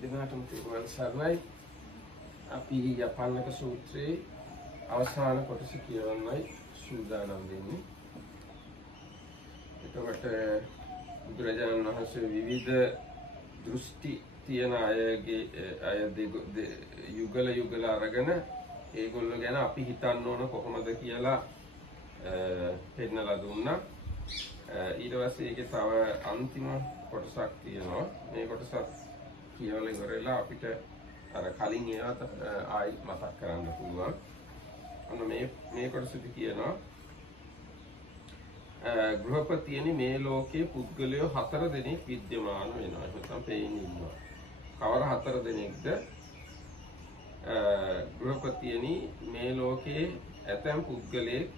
දිනකටම තිරුවන් සරණයි. අපි අපන්නක සූත්‍රයේ අවසාන කොටස කියවන්නයි සූදානම් වෙන්නේ. එතකොට බුදුරජාණන් වහන්සේ විවිධ දෘෂ්ටි තියෙන යුගල අරගෙන ඒගොල්ලෝ ගැන අපි හිතන්න ඕන කොහොමද කියලා පෙන්නලා දුන්නා. ඊට පස්සේ ඒකේ තව අන්තිම කොටසක් තියෙනවා. මේ කොටසත් කියවලා ඉවරලා අපිට අර කලින් ඒවත් ආයි මතක් කරන්න පුළුවන්. අන්න මේ කොටසදී කියනවා ගෘහපතියනි මේ ලෝකයේ පුද්ගලයෝ 4 දෙනෙක් විද්‍යමාන වෙනවා. නැත්නම් පෙයින් ඉන්නවා. කවර 4 දෙනෙක්ද? ගෘහපතියනි මේ ලෝකයේ ඇතැම් පුද්ගලයෙක්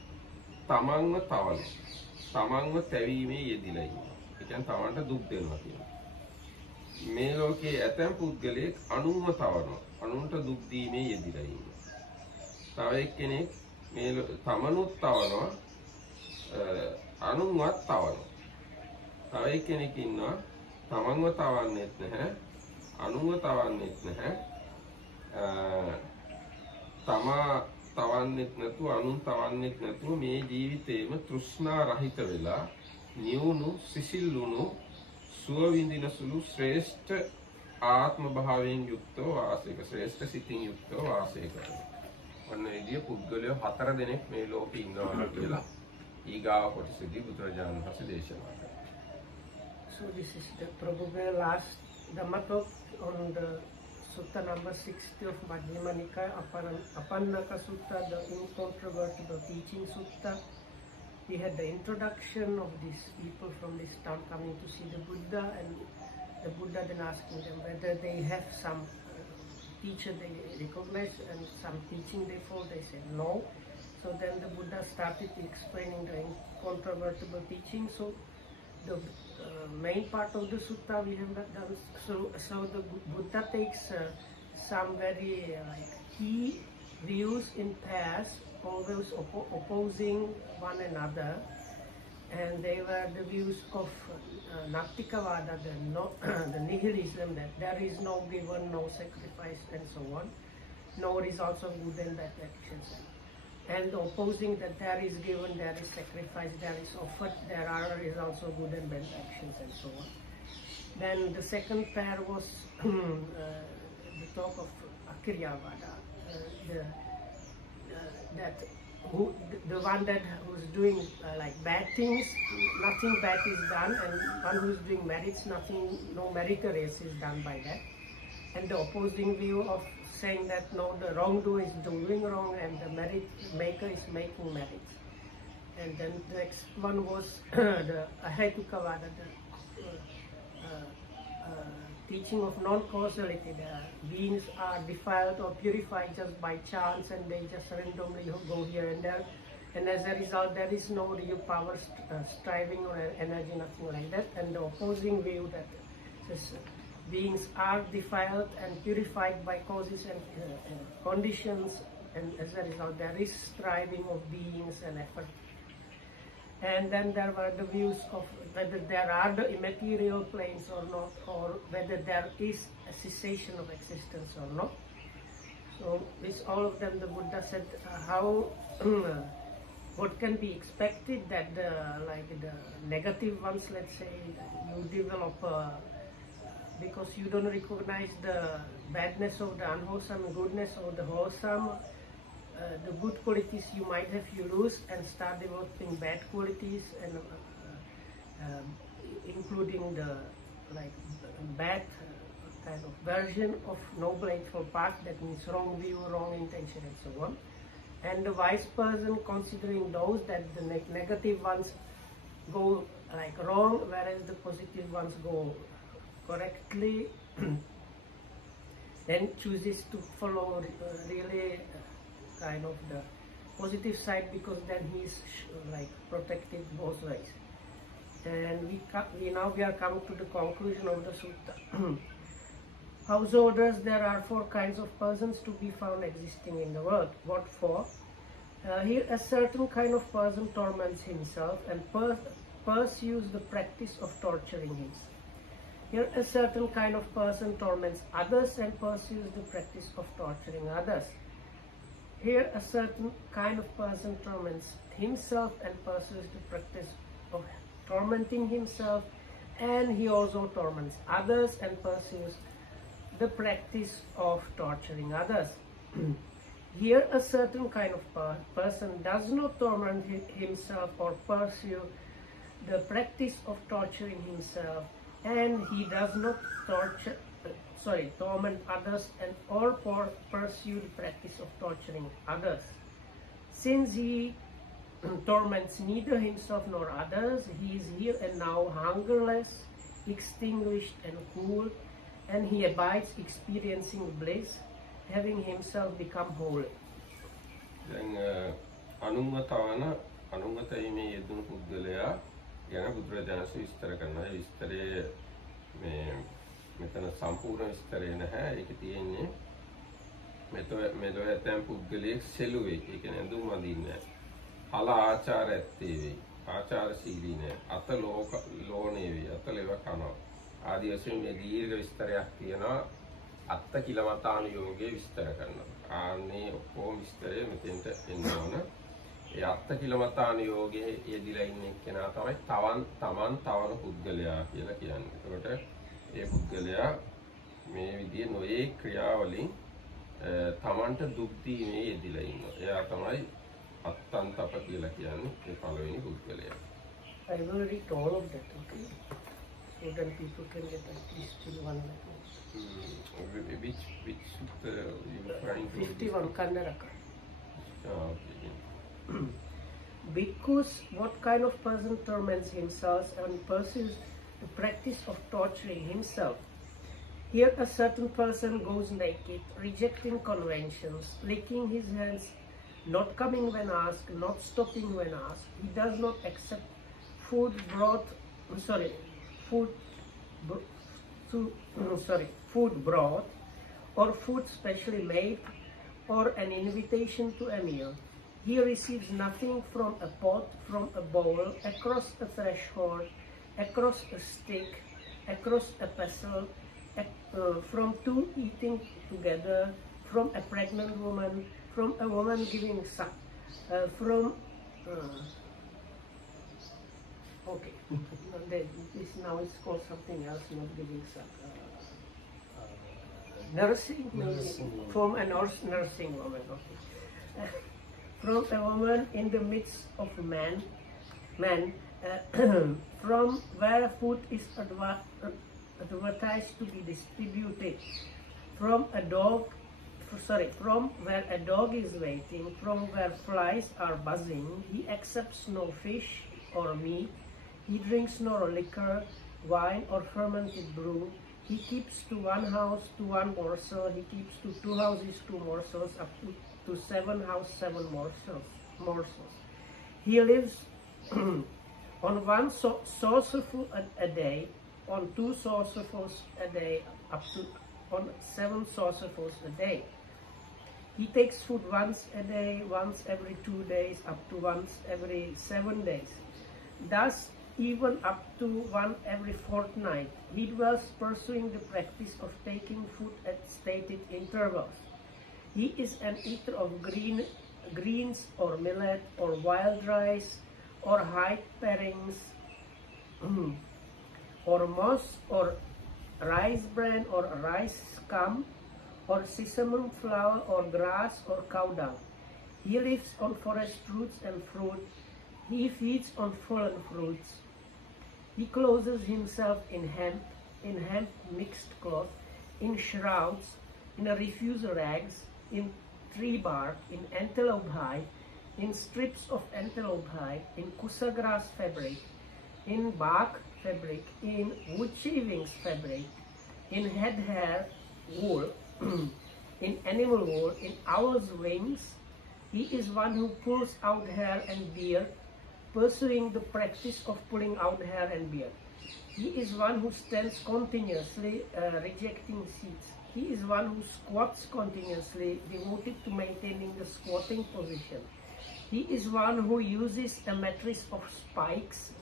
තමන්ව තැවීමේ යෙදිලා ඉන්නවා. ඒ කියන්නේ තමන්ට දුක් දෙනවා කියනවා. මේ ලෝකයේ ඇතැම් පුද්ගලයෙක් අනුන්ව තවනවා. අනුන්ට දුක් දීමේ යෙදිලා ඉන්නවා. තව එක්කෙනෙක් මේ තමනුත් තවනවා අනුන්වත් තවනවා. තව එක්කෙනෙක් ඉන්නවා තමන්ව තවන්නෙත් නැහැ අනුන්ව තවන්නෙත් නැහැ. තමා තවන්නෙත් නැතුව අනුන් තවන්නෙත් නැතුව මේ ජීවිතේම තෘෂ්ණා රහිත වෙලා නියුණු සිසිල්ුණු සුව විඳින සුළු ශ්‍රේෂ්ඨ ආත්ම භාවයෙන් යුක්තව වාසය කර ශ්‍රේෂ්ඨ සිතින් යුක්තව වාසය කරනවා. ඔන්න විදිය පුද්ගලයෝ 4 දෙනෙක් මේ ලෝකේ ඉන්නවා කියලා ඊගාව කොටසදී බුදුරජාණන් වහන්සේ දේශනා කළා. So this is the probably last Dhamma talk on the Sutta number 60 of Majjhima Nikaya, Apannaka Sutta, the incontrovertible teaching Sutta. We had the introduction of these people from this town coming to see the Buddha, and the Buddha then asking them whether they have some teacher they recognize and some teaching they follow. They said no. So then the Buddha started explaining the incontrovertible teaching. So the main part of the sutta we have not done. So the Buddha takes some very key views in pairs, always opposing one another, and they were the views of Nattikavada, the nihilism, that there is no given, no sacrifice, and so on, no results of good and bad actions. And opposing that there is given, there is sacrifice, there is offered, there are results of good and bad actions, and so on. Then the second pair was the talk of Akiriyavada, the one that who's doing like bad things, nothing bad is done, and one who's doing merits, no meritorious is done by that. And the opposing view of saying that no, the wrongdoer is doing wrong and the merit maker is making merits. And then the next one was the Ahetukavada, the teaching of non-causality. The beings are defiled or purified just by chance, and they just randomly go here and there. And as a result, there is no real power, striving or energy, nothing like that. And the opposing view that says beings are defiled and purified by causes and conditions, and as a result there is striving of beings and effort. And then there were the views of whether there are the immaterial planes or not, or whether there is a cessation of existence or not. So with all of them the Buddha said what can be expected, that the negative ones, let's say, you develop because you don't recognize the badness of the unwholesome, goodness of the wholesome. The good qualities you might have, you lose, and start developing bad qualities, and including the bad kind of version of noble eightfold path, that means wrong view, wrong intention, and so on. And the wise person, considering those, that the negative ones go wrong, whereas the positive ones go correctly, then chooses to follow really kind of the positive side, because then he is protected both ways. And we are coming to the conclusion of the sutta. Householders, there are 4 kinds of persons to be found existing in the world. What for? Here a certain kind of person torments himself and pursues the practice of torturing himself. Here a certain kind of person torments others and pursues the practice of torturing others. Here a certain kind of person torments himself and pursues the practice of tormenting himself, and he also torments others and pursues the practice of torturing others. Here a certain kind of person does not torment himself or pursue the practice of torturing himself, and he does not torment others and or pursue the practice of torturing others. Since he torments neither himself nor others, he is here and now hungerless, extinguished and cool, and he abides experiencing bliss, having himself become whole. දැන් අනුන්වතවන අනුන්වතීමේ යෙදුණු පුද්ගලයා ගැන බුදුරජාණන් වහන්සේ විස්තර කරනවා. ඒ විස්තරයේ මෙතන සම්පූර්ණ විස්තරය නැහැ. ඒකේ තියෙන්නේ මෙතන ඇතැම් පුද්ගලයෙක් සෙලුවේ. ඒ කියන්නේ ඇඳුම් අඳින්නේ නැහැ. හල ආචාර ඇත්තේ වෙයි. ආචාරශීලී නැහැ. අත ලෝණේ වෙයි. අත ලෙව කනවා. ආදී වශයෙන් මේ දීර්ඝ විස්තරයක් තියෙනවා. අත්ත කිලමතානුයෝගයේ විස්තර කරනවා. ආන්නේ ඔක්කොම විස්තරය මෙතෙන්ට එන්න ඕන. ඒ අත්ත කිලමතානුයෝගයේ යෙදිලා ඉන්න එක්කෙනා තමයි තමන් තවන පුද්ගලයා කියලා කියන්නේ. ඒකට ඒ පුද්ගලයා මේ විදිහේ නොයේ ක්‍රියාවලින් තමන්ට දුක් දීමේ යෙදිලා ඉන්නවා. එයා තමයි අත්තන්තප කියලා කියන්නේ ඒ පළවෙනි පුද්ගලයා. I will read all of that, okay? So then people can get at least one level. Which sutta you are trying to 51 Kandaraka. Okay. Because what kind of person torments himself and pursues the practice of torturing himself? Here a certain person goes naked, rejecting conventions, licking his hands, not coming when asked, not stopping when asked. He does not accept food broth or food specially made or an invitation to a meal. He receives nothing from a pot, from a bowl, across a threshold, across a stick, across a pestle, from two eating together, from a pregnant woman, from a woman giving suck, okay, this now is called something else, not giving suck. Nursing, from a nursing woman, okay. From a woman in the midst of man, from where food is advertised to be distributed, from where a dog is waiting, from where flies are buzzing. He accepts no fish or meat. He drinks no liquor, wine or fermented brew. He keeps to one house to one morsel. He keeps to 2 houses 2 morsels, up to 7 houses 7 morsels. He lives on 1 saucerful a day, on 2 saucerfuls a day, up to on 7 saucerfuls a day. He takes food once a day, once every 2 days, up to once every 7 days. Thus, even up to 1 every fortnight, he dwells pursuing the practice of taking food at stated intervals. He is an eater of greens or millet or wild rice or hide parings or moss or rice bran or rice scum or sesame flour or grass or cow dung. He lives on forest roots and fruit. He feeds on fallen fruits. He clothes himself in hemp mixed cloth, in shrouds, in a refuse rags, in tree bark, in antelope hide, in strips of antelope hide, in kusa grass fabric, in bark fabric, in wood shavings fabric, in head hair wool, in animal wool, in owl's wings. He is one who pulls out hair and beard, pursuing the practice of pulling out hair and beard. He is one who stands continuously, rejecting seats. He is one who squats continuously, devoted to maintaining the squatting position. He is one who uses a mattress of spikes.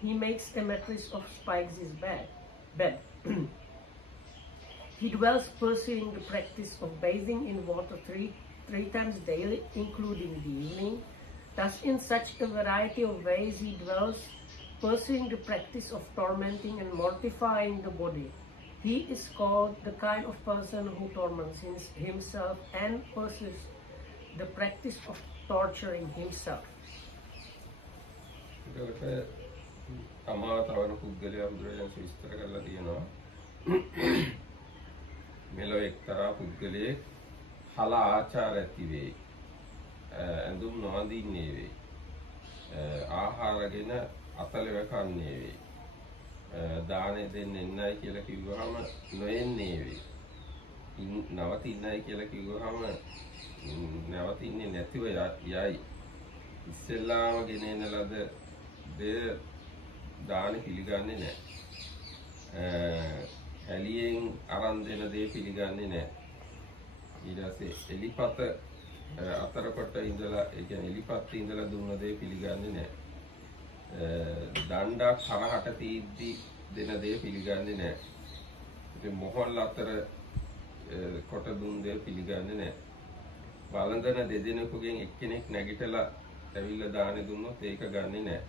He makes a mattress of spikes his bed. bed. He dwells pursuing the practice of bathing in water three times daily, including the evening. Thus, in such a variety of ways, he dwells pursuing the practice of tormenting and mortifying the body. He is called the kind of person who torments himself and pursues the practice of torturing himself. මෙලොව එක්තරා පුද්ගලයෙක් හල ආචාර ඇති වේ. ඇඳුම් නොවඳින්නේ වේ. ආහාරගෙන අතලෙව කන්නේ වේ. දානෙ දෙන්න එන්නයි කියලා කිව්වහම නොඑන්නේ වේ. නවතින්නයි කියලා කිව්වහම නැවතින්නේ නැතිව යයි. ඉස්සෙල්ලාම ගෙන එන ලද දෙය දානෙ පිළිගන්නේ නැහැ. ඇලියෙන් අරන් දෙන දේ පිළිගන්නේ නැහැ. ඊට පස්සේ එලිපත අතරකොට ඉඳලා ඒ කියන්නේ එලිපත් ඉඳලා දුන්න දේ පිළිගන්නේ නැහැ. දණ්ඩක් හරහට තීද්දි දෙන දේ පිළිගන්නේ නැහැ. ඉතින් මොහොල් අතර කොට දුන් දේ පිළිගන්නේ නැහැ. වළඳන දෙදෙනෙකුගෙන් එක්කෙනෙක් නැගිටලා ඇවිල්ලා දානේ දුන්නොත් ඒක ගන්නෙ නැහැ.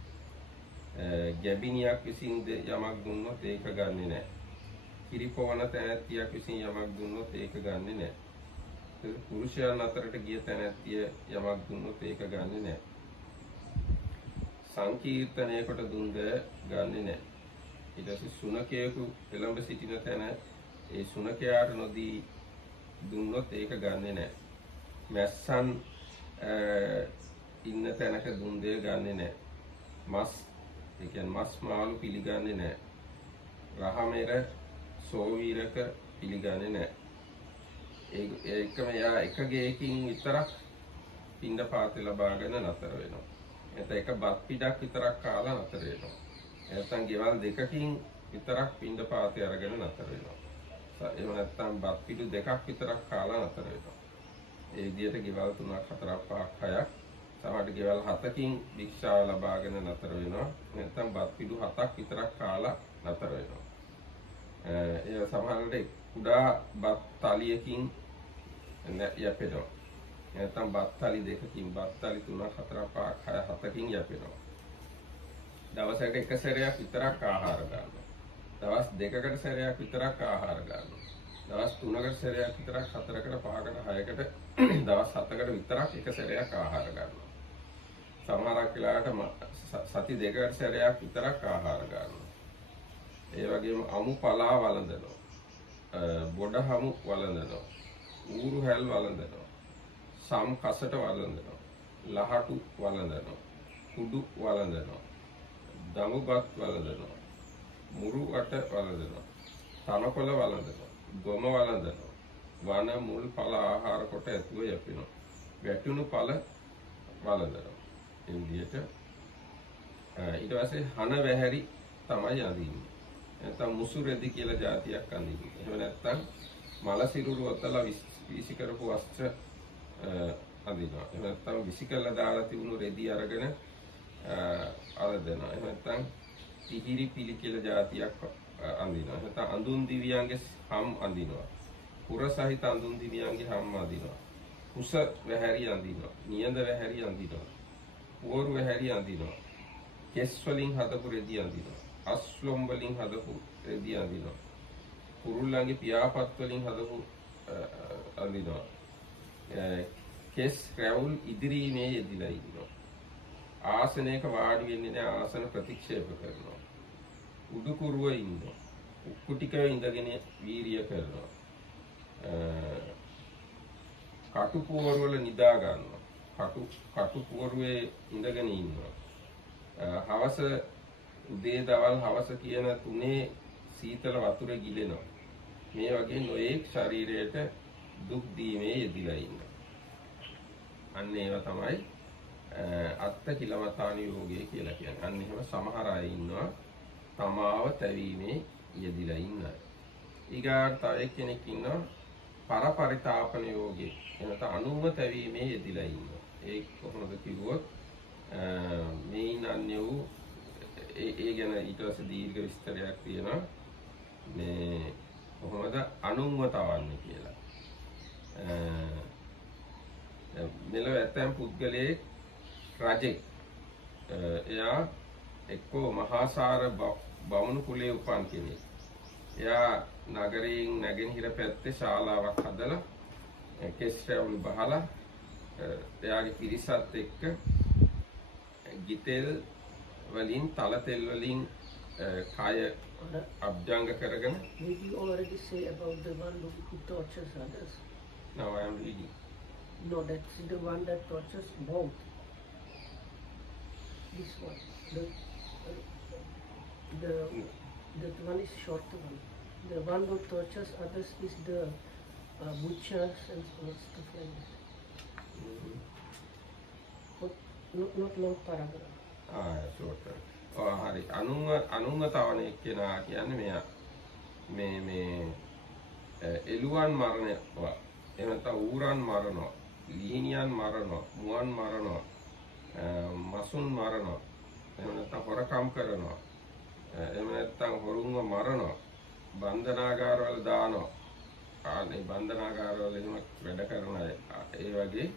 ගැබිනියක් විසින් යමක් දුන්නොත් ඒක ගන්නෙ නැහැ. කිරිපොවන තැනැත්තියක් විසින් යමක් දුන්නොත් ඒක ගන්නෙ නැහැ. පුරුෂයන් අතරට ගිය තැනැත්තිය යමක් දුන්නොත් ඒක ගන්නෙ නැහැ. සංකීර්තනයකට දුන් ද ගන්නෙ නැහැ. ඊට පස්සේ සුනකයෙකු එළඹ සිටින තැන ඒ සුනකයාට නොදී දුන්නොත් ඒක ගන්නෙ නැහැ. මැස්සන් ඉන්න තැනක දුන් දෙය ගන්නෙ නැහැ. මස් ඒ කියන්නේ මස් මාළු පිළිගන්නේ නැහැ. රහමෙර සෝවීරක පිළිගන්නේ නැහැ. ඒකම යා එක ගේකින් විතරක් පින්ඩ පාත ලබාගෙන නතර වෙනවා. එතන එක බත් පිටක් විතරක් කාලා නතර වෙනවා. නැත්නම් ගෙවල් දෙකකින් විතරක් පින්ඩ පාතේ අරගෙන නතර වෙනවා. එහෙම නැත්නම් බත් පිටු දෙකක් විතරක් කාලා නතර වෙනවා. ඒ විදිහට ගෙවල් 3ක් 4ක් 5ක් 6ක් සමහරට ගෙවල් 7කින් භික්ෂාව ලබාගෙන නතර වෙනවා. නැත්නම් බත් පිටු 7ක් විතරක් කාලා නතර වෙනවා. ඒ සමහරවිට කුඩා බත් තලියකින් යැපෙනවා. නැත්නම් බත් තලි දෙකකින් බත් තලි 3ක් 4ක් 5ක් 6 7කින් යැපෙනවා. දවසකට එක සැරයක් විතරක් ආහාර ගන්නවා. දවස් දෙකකට සැරයක් විතරක් ආහාර ගන්නවා. දවස් 3කට සැරයක් විතරක් 4කට 5කට 6කට දවස් 7කට විතරක් එක සැරයක් ආහාර ගන්නවා. සමහරක් වෙලාවට සති දෙකකට සැරයක් විතරක් ආහාර ගන්නවා. ඒ වගේම අමු පලා වළඳනවා. බොඩ හමු වළඳනවා. ඌරු හැල් වළඳනවා. සම් කසට වළඳනවා. ලහටු වළඳනවා. කුඩු වළඳනවා. දමුබත් වළඳනවා. මුරු වට වළඳනවා. තනකොළ වළඳනවා. ගොම වළඳනවා. වන මුල් පල ආහාර කොට ඇතුව යැපෙනවා. වැටුණු පල වළඳනවා. ඒ විදිහට ඊට පස්සේ හන වැහැරි තමයි අඳින්නේ. නැත්නම් මුසුරෙදි කියලා જાතියක් අඳින්නේ. එහෙම නැත්නම් මල සිරුරු ඔතලා විසි කරපු වස්ත්‍ර අඳිනවා. එහෙම නැත්නම් විසි කරලා දාලා තිබුණු රෙදි අරගෙන අඳිනවා. එහෙම නැත්නම් තිහිරි පිලි කියලා જાතියක් අඳිනවා. එහෙම නැත්නම් අඳුන් දිවියන්ගේ හම් අඳිනවා. පුර සහිත අඳුන් දිවියන්ගේ හම් අඳිනවා. කුස වැහැරි අඳිනවා. නියඳ වැහැරි අඳිනවා. පුවරු වැහැරි අඳිනවා. කෙස් වලින් හදපු රෙදි අඳිනවා. අස්ලොම් වලින් හදපු රෙදි අඳිනවා. කුරුල්ලන්ගේ පියාපත් වලින් හදපු අඳිනවා. කෙස් රැවුල් ඉදිරීමේ යෙදිලා ඉන්නවා. ආසනයක වාඩි වෙන්නේ නැහැ, ආසන ප්‍රතික්ෂේප කරනවා. උඩුකුරුව ඉන්නවා. උක්කුටිකව ඉඳගෙන වීරිය කරනවා. කටු පුවරු වල නිදා ගන්නවා. කටු පුවරුවේ ඉඳගෙන ඉන්නවා. හවස උදේ දවල් හවස කියන තුනේ සීතල වතුර ගිලෙනවා. මේ වගේ නොඑක් ශරීරයට දුක් දීමේ යෙදිලා ඉන්නවා. අන්න ඒවා තමයි අත්ත කිලමතාන යෝගය කියලා කියන්නේ. අන්න එහෙම සමහර අය ඉන්නවා තමාව තැවීමේ යෙදිලා ඉන්න. ඊගාට තව එක්කෙනෙක් ඉන්නවා පරපරිතාපන යෝගය. එනත අනුම තැවීමේ යෙදිලා ඉන්නවා. ඒ කොහොමද කිව්වොත් මේ ඉන්නේ වූ ඒ ගැන ඊට පස්සේ දීර්ඝ විස්තරයක් තියෙනවා. මේ කොහොමද අනුන්ව තවන්නේ කියලා. මෙලොව ඇතැම් පුද්ගලයෙක් රජෙක් එයා එක්කෝ මහාසාර බමුණු කුලයේ උපන් කෙනෙක්. එයා නගරයෙන් නැගෙනහිර පැත්තේ ශාලාවක් හදලා කෙස් රැවුළු බහලා එයාගේ පිරිසත් එක්ක ගිතෙල් වලින් තල තෙල් වලින් කය අභ්‍යංග කරගෙන. Did you already say about the one who tortures others? Now I am reading. No, that's the one that tortures both. This one, that one is shorter one. The one who tortures others is the butchers and stuff like that. Not long paragraph. Shorter. හරි අනුන්ව තවන එක්කෙනා කියන්නේ මේ එළුවන් මරනවා, එහෙම නැත්නම් ඌරන් මරනවා, ලිහිණියන් මරනවා, මුවන් මරනවා, මසුන් මරනවා, එහෙම නැත්නම් හොරකම් කරනවා, එහෙම නැත්නම් හොරුන්ව මරනවා, බන්ධනාගාරවල දානවා. ආනේ බන්ධනාගාරවල එහෙම වැඩ කරන අය ඒ වගේ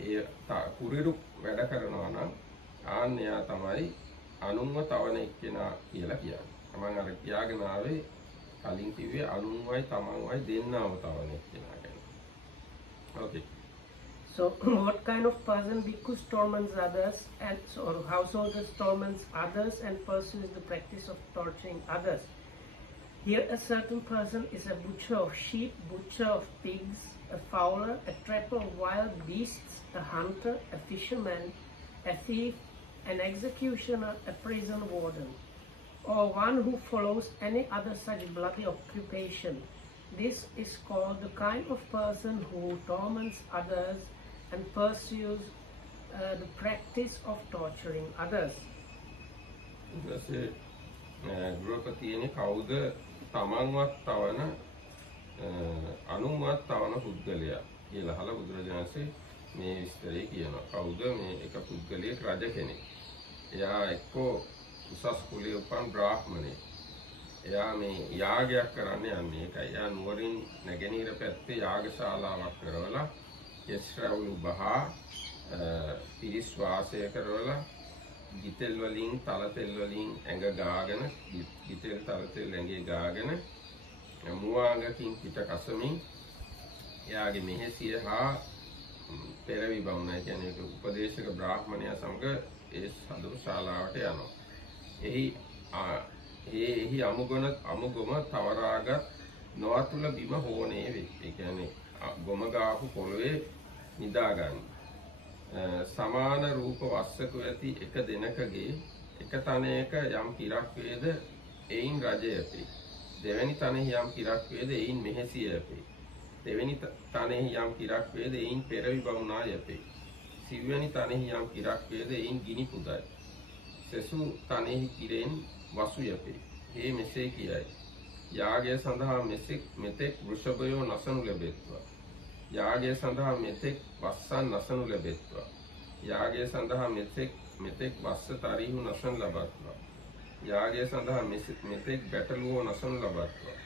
ඒ කුරිරු වැඩ කරනවා නම් ආන්‍යයා තමයි අනුන්ව තවන එක්කෙනා කියලා කියන්නේ. මම අර කියාගෙන ආවේ කලින් කිව්වේ අනුන්වයි තමන්වයි දෙන්නම තවන එක්කෙනා ගැන. Okay. So what kind of person bhikkhus torments others and or householders torments others and pursues the practice of torturing others? Here a certain person is a butcher of sheep, butcher of pigs, a fowler, a trapper of wild beasts, a hunter, a fisherman, a thief, an executioner, a prison warden, or one who follows any other such bloody occupation. This is called the kind of person who torments others and pursues the practice of torturing others. ගෘහපතියනේ කවුද තමන්වත් තවන අනුන්වත් තවන පුද්ගලයා කියලා අහලා බුදුරජාණන්සේ මේ විස්තරය කියනවා. කවුද මේ එක පුද්ගලයෙක් රජ කෙනෙක්. එයා එක්කෝ උසස් කුලයේ උපන් බ්‍රාහ්මණයෙක්. එයා මේ යාගයක් කරන්න යන්නේ. ඒකයි එයා නුවරින් නැගෙනහිර පැත්තේ යාගශාලාවක් කරවලා කෙස් රැවුළු බහා පිරිස් වාසය කරවලා ගිතෙල් වලින් තල තෙල් වලින් ඇඟ ගාගෙන ගිතෙල් තල තෙල් ඇඟේ ගාගෙන මුවාංගකින් පිට කසමින් එයාගේ මෙහෙසිය හා පෙරවි බමුණා කියන්නේ ඒක උපදේශක බ්‍රාහ්මණයා සමග ඒ සඳු ශාලාවට යනවා. එහි අමුගොම තවරාගත් නොඅතුල බිම හෝනේ වේ. ඒ කියන්නේ ගොම ගාපු පොළවේ නිදා ගන්න. සමාන රූප වස්සක ඇති එක දිනකගේ එක තනයක යම් කිරක් වේද එයින් රජය ඇතේ. දෙවැනි තනෙහි යම් කිරක් වේද එයින් මෙහෙසිය ඇතේ. දෙවැනි තනෙහි යම් කිරක් වේද එයින් පෙරවි බමුණා යැපේ. සිව්වැනි තනෙහි යම් කිරක් වේද එයින් ගිනි පුදයි. සෙසු තනෙහි කිරෙන් වසු යැපේ. ඒ මෙසේ කියයි. යාගය සඳහා මෙතෙක් වෘෂභයෝ නසනු ලැබෙත්වා. යාගය සඳහා මෙතෙක් වස්සන් නසනු ලැබෙත්වා. යාගය සඳහා මෙතෙක් වස්ස තරිහු නසනු ලබත්වා. යාගය සඳහා මෙතෙක් බැටළුවෝ නසනු ලබත්වා.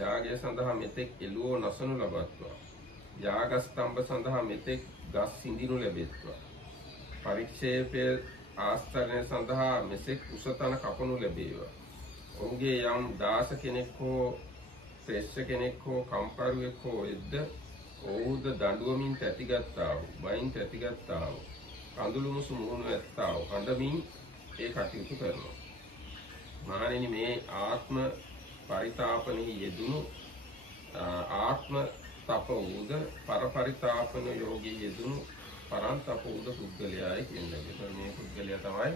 යාගය සඳහා මෙතෙක් එළුවෝ නසනු ලබත්වා. යාගස්තම්භ සඳහා මෙතෙක් ගස් සිඳිනු ලැබෙත්වා. පරික්ෂේපය ආස්තරණය සඳහා මෙසෙක් උසතන කපනු ලැබේවා. ඔහුගේ යම් දාස කෙනෙක් හෝ ශ්‍රේෂ්ඨ කෙනෙක් හෝ කම්කරුවෙක් හෝ එද්ද ඔහුද දඬුවමින් තැතිගත්තා වූ, බයින් තැතිගත්තා වූ, කඳුළු මුසු මුහුණු ඇත්තා වූ හඬමින් ඒ කටයුතු කරනවා. මහණෙනි, මේ ආත්ම පරිතාපනෙහි යෙදුණු ආත්ම තප වූද පරපරිතාපන යෝගී යෙදුණු පරන්තප වූද පුද්ගලයායි කියන්නේ. මේ පුද්ගලයා තමයි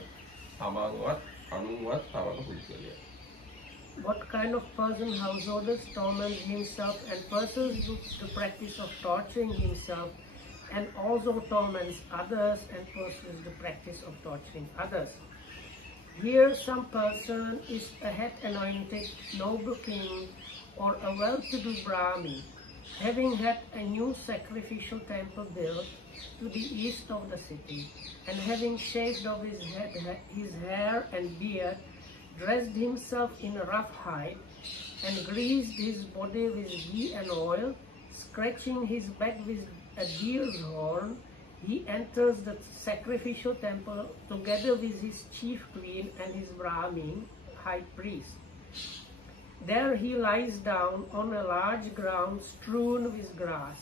තමන්වත් අනුන්වත් තවන පුද්ගලයා. What kind of person householders torments himself and pursues the practice of torturing himself and also torments others and pursues the practice of torturing others? Here some person is a head-anointed noble king or a well-to-do Brahmin, having had a new sacrificial temple built to the east of the city, and having shaved off his hair and beard, dressed himself in a rough hide, and greased his body with ghee and oil, scratching his back with a deer's horn, he enters the sacrificial temple together with his chief queen and his Brahmin high priest. There he lies down on a large ground strewn with grass.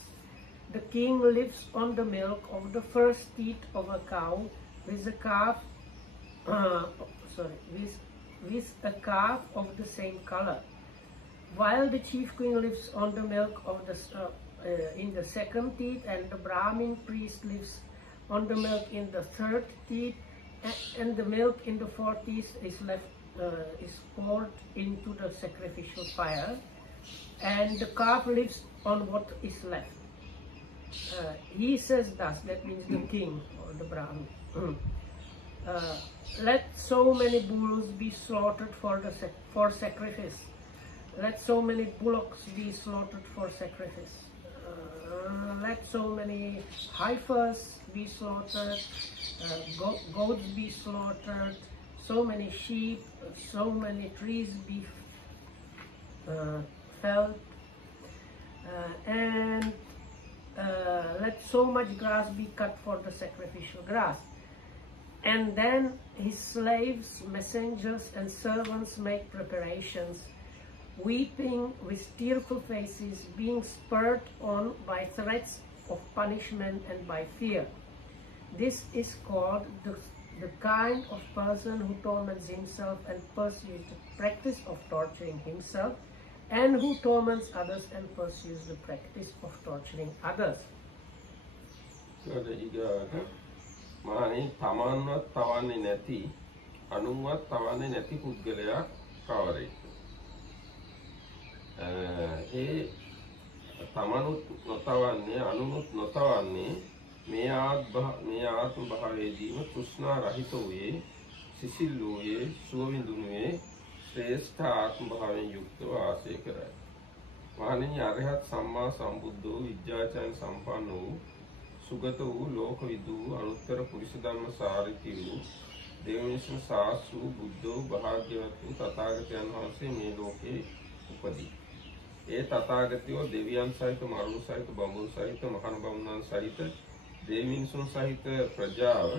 The king lives on the milk of the first teat of a cow with a calf, with a calf of the same color, while the chief queen lives on the milk of the in the second teat, and the Brahmin priest lives on the milk in the third teat, and the milk in the fourth teat is poured into the sacrificial fire, and the calf lives on what is left. He says thus, that means the king or the Brahmin. Let so many bulls be slaughtered for sacrifice. Let so many bullocks be slaughtered for sacrifice. Let so many heifers be slaughtered, goats be slaughtered, so many sheep, so many trees be felled, and let so much grass be cut for the sacrificial grass. And then his slaves, messengers, and servants make preparations, weeping with tearful faces, being spurred on by threats of punishment and by fear. This is called the kind of person who torments himself and pursues the practice of torturing himself, and who torments others and pursues the practice of torturing others. So මානේ තමන්වත් තවන්නේ නැති අනුන්වත් තවන්නේ නැති පුද්ගලයා කවරේද? ඒ තමනුත් නොතවන්නේ අනුනුත් නොතවන්නේ මේ ආත්ම භාවයේදීම තෘෂ්ණා රහිත වූයේ සිසිල් වූයේ සුවවිඳුනුයේ ශ්‍රේෂ්ඨ ආත්ම භාවයෙන් යුක්තව වාසය කරයි. මානේ අරහත් සම්මා සම්බුද්ධ වූ විද්‍යාචාර්ය සම්පන්න වූ සුගත වූ ලෝකවිදු අනුත්තර පුරිස ධර්ම සාරිති වූ දේවවිශ්ව සාසු බුද්ධ වූ භාග්‍යවත් වූ තථාගතයන් වහන්සේ මේ ලෝකේ උපදී. ඒ තථාගතයෝ දෙවියන් සහිත මරුන් සහිත බඹුන් සහිත මහණ බමුණන් සහිත දේවින්සුන් සහිත ප්‍රජාව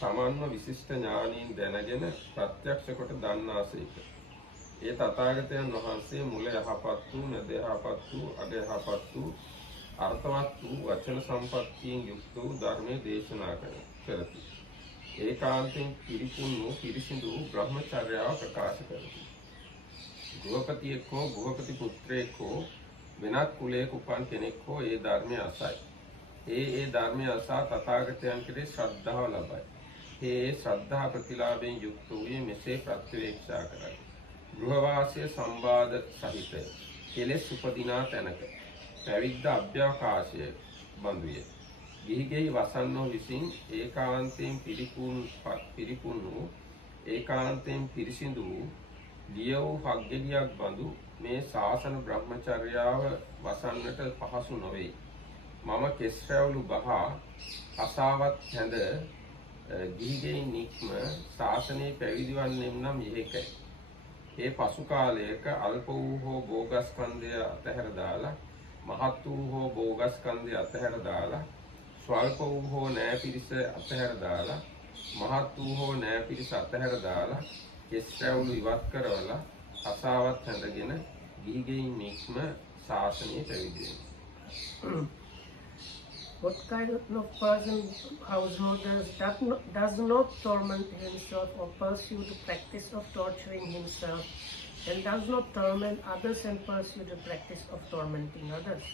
තමන්ව විශිෂ්ට ඥානීන් දැනගෙන ප්‍රත්‍යක්ෂ කොට දන්නාසේක. ඒ තථාගතයන් වහන්සේ මුල යහපත් වූ මැද යහපත් වූ අග යහපත් වූ අර්ථවත් වූ වචන සම්පත්තියෙන් යුක්ත වූ ධර්මයේ දේශනා කරති. ඒකාන්තයෙන් පිරිපුන් වූ පිරිසිදු වූ බ්‍රහ්මචර්යාව ප්‍රකාශ කරති. ගෘහපතියෙක් හෝ ගෘහපති පුත්‍රයෙක් හෝ වෙනත් කුලයක උපන් කෙනෙක් හෝ ඒ ධර්මය අසයි. ඒ ධර්මය අසා තථාගතයන් කෙරෙහි ශ්‍රද්ධාව ලබයි. ඒ ශ්‍රද්ධා ප්‍රතිලාභයෙන් යුක්ත වූයේ මෙසේ ප්‍රත්‍යවේක්ෂා කරයි. ගෘහවාසය සම්බාධ සහිතය. කෙලෙස් උපදිනා තැනක පැවිද්ද අභ්‍යවකාශය බඳුය. ගිහිගෙයි වසන්නෝ විසින් ඒකාන්තයෙන් පිරිපුන් වූ ඒකාන්තයෙන් පිරිසිදු වූ දිය වූ හග්ගෙඩියක් බඳු මේ ශාසන බ්‍රහ්මචර්යාව වසන්නට පහසු නොවේ. මම කෙස් රැවුළු ගහා අසාවත් හැඳ ගිහිගෙයි නික්ම ශාසනයේ පැවිදි වන්නෙම් නම් යෙහෙකයි. ඒ පසු කාලයක අල්ප වූ හෝ භෝගස්කන්ධය අතහැර දාලා මහත් වූ හෝ භෝගස්කන්ධය අතහැර දාලා ස්වල්ප වූ හෝ නෑ පිරිස අතහැර දාලා මහත් වූ හෝ නෑ පිරිස අතහැර දාලා කෙස් රැවුළු ඉවත් කරවලා අසාවත් හැඳගෙන ගිහිගෙයින් නික්ම ශාසනයේ පැවිදි වෙනවා. What kind of person, householders, does not torment himself or pursue the practice of torturing himself, and does not torment others and pursue the practice of tormenting others?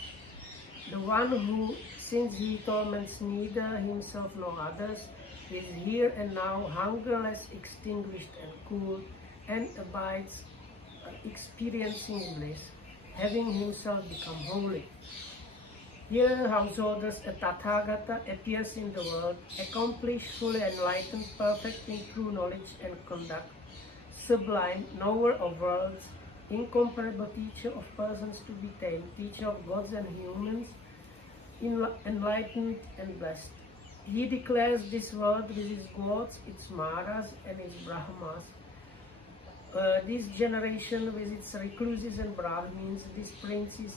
The one who, since he torments neither himself nor others, is here and now hungerless, extinguished and cool, and abides experiencing bliss, having himself become holy. Here, householders, a Tathagata appears in the world, accomplished, fully enlightened, perfect in true knowledge and conduct, sublime, knower of worlds, incomparable teacher of persons to be tamed, teacher of gods and humans, enlightened and blessed. He declares this world with its gods, its maras, and its brahmas, this generation with its recluses and Brahmins, its princes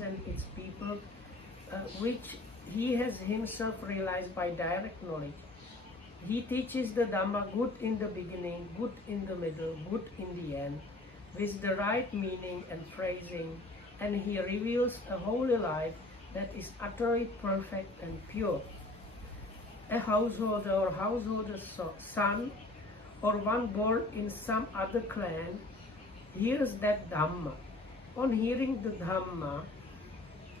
and its people, which he has himself realized by direct knowledge. He teaches the Dhamma good in the beginning, good in the middle, good in the end, with the right meaning and phrasing, and he reveals a holy life that is utterly perfect and pure. A householder or householder's son, or one born in some other clan, hears that Dhamma. On hearing the Dhamma,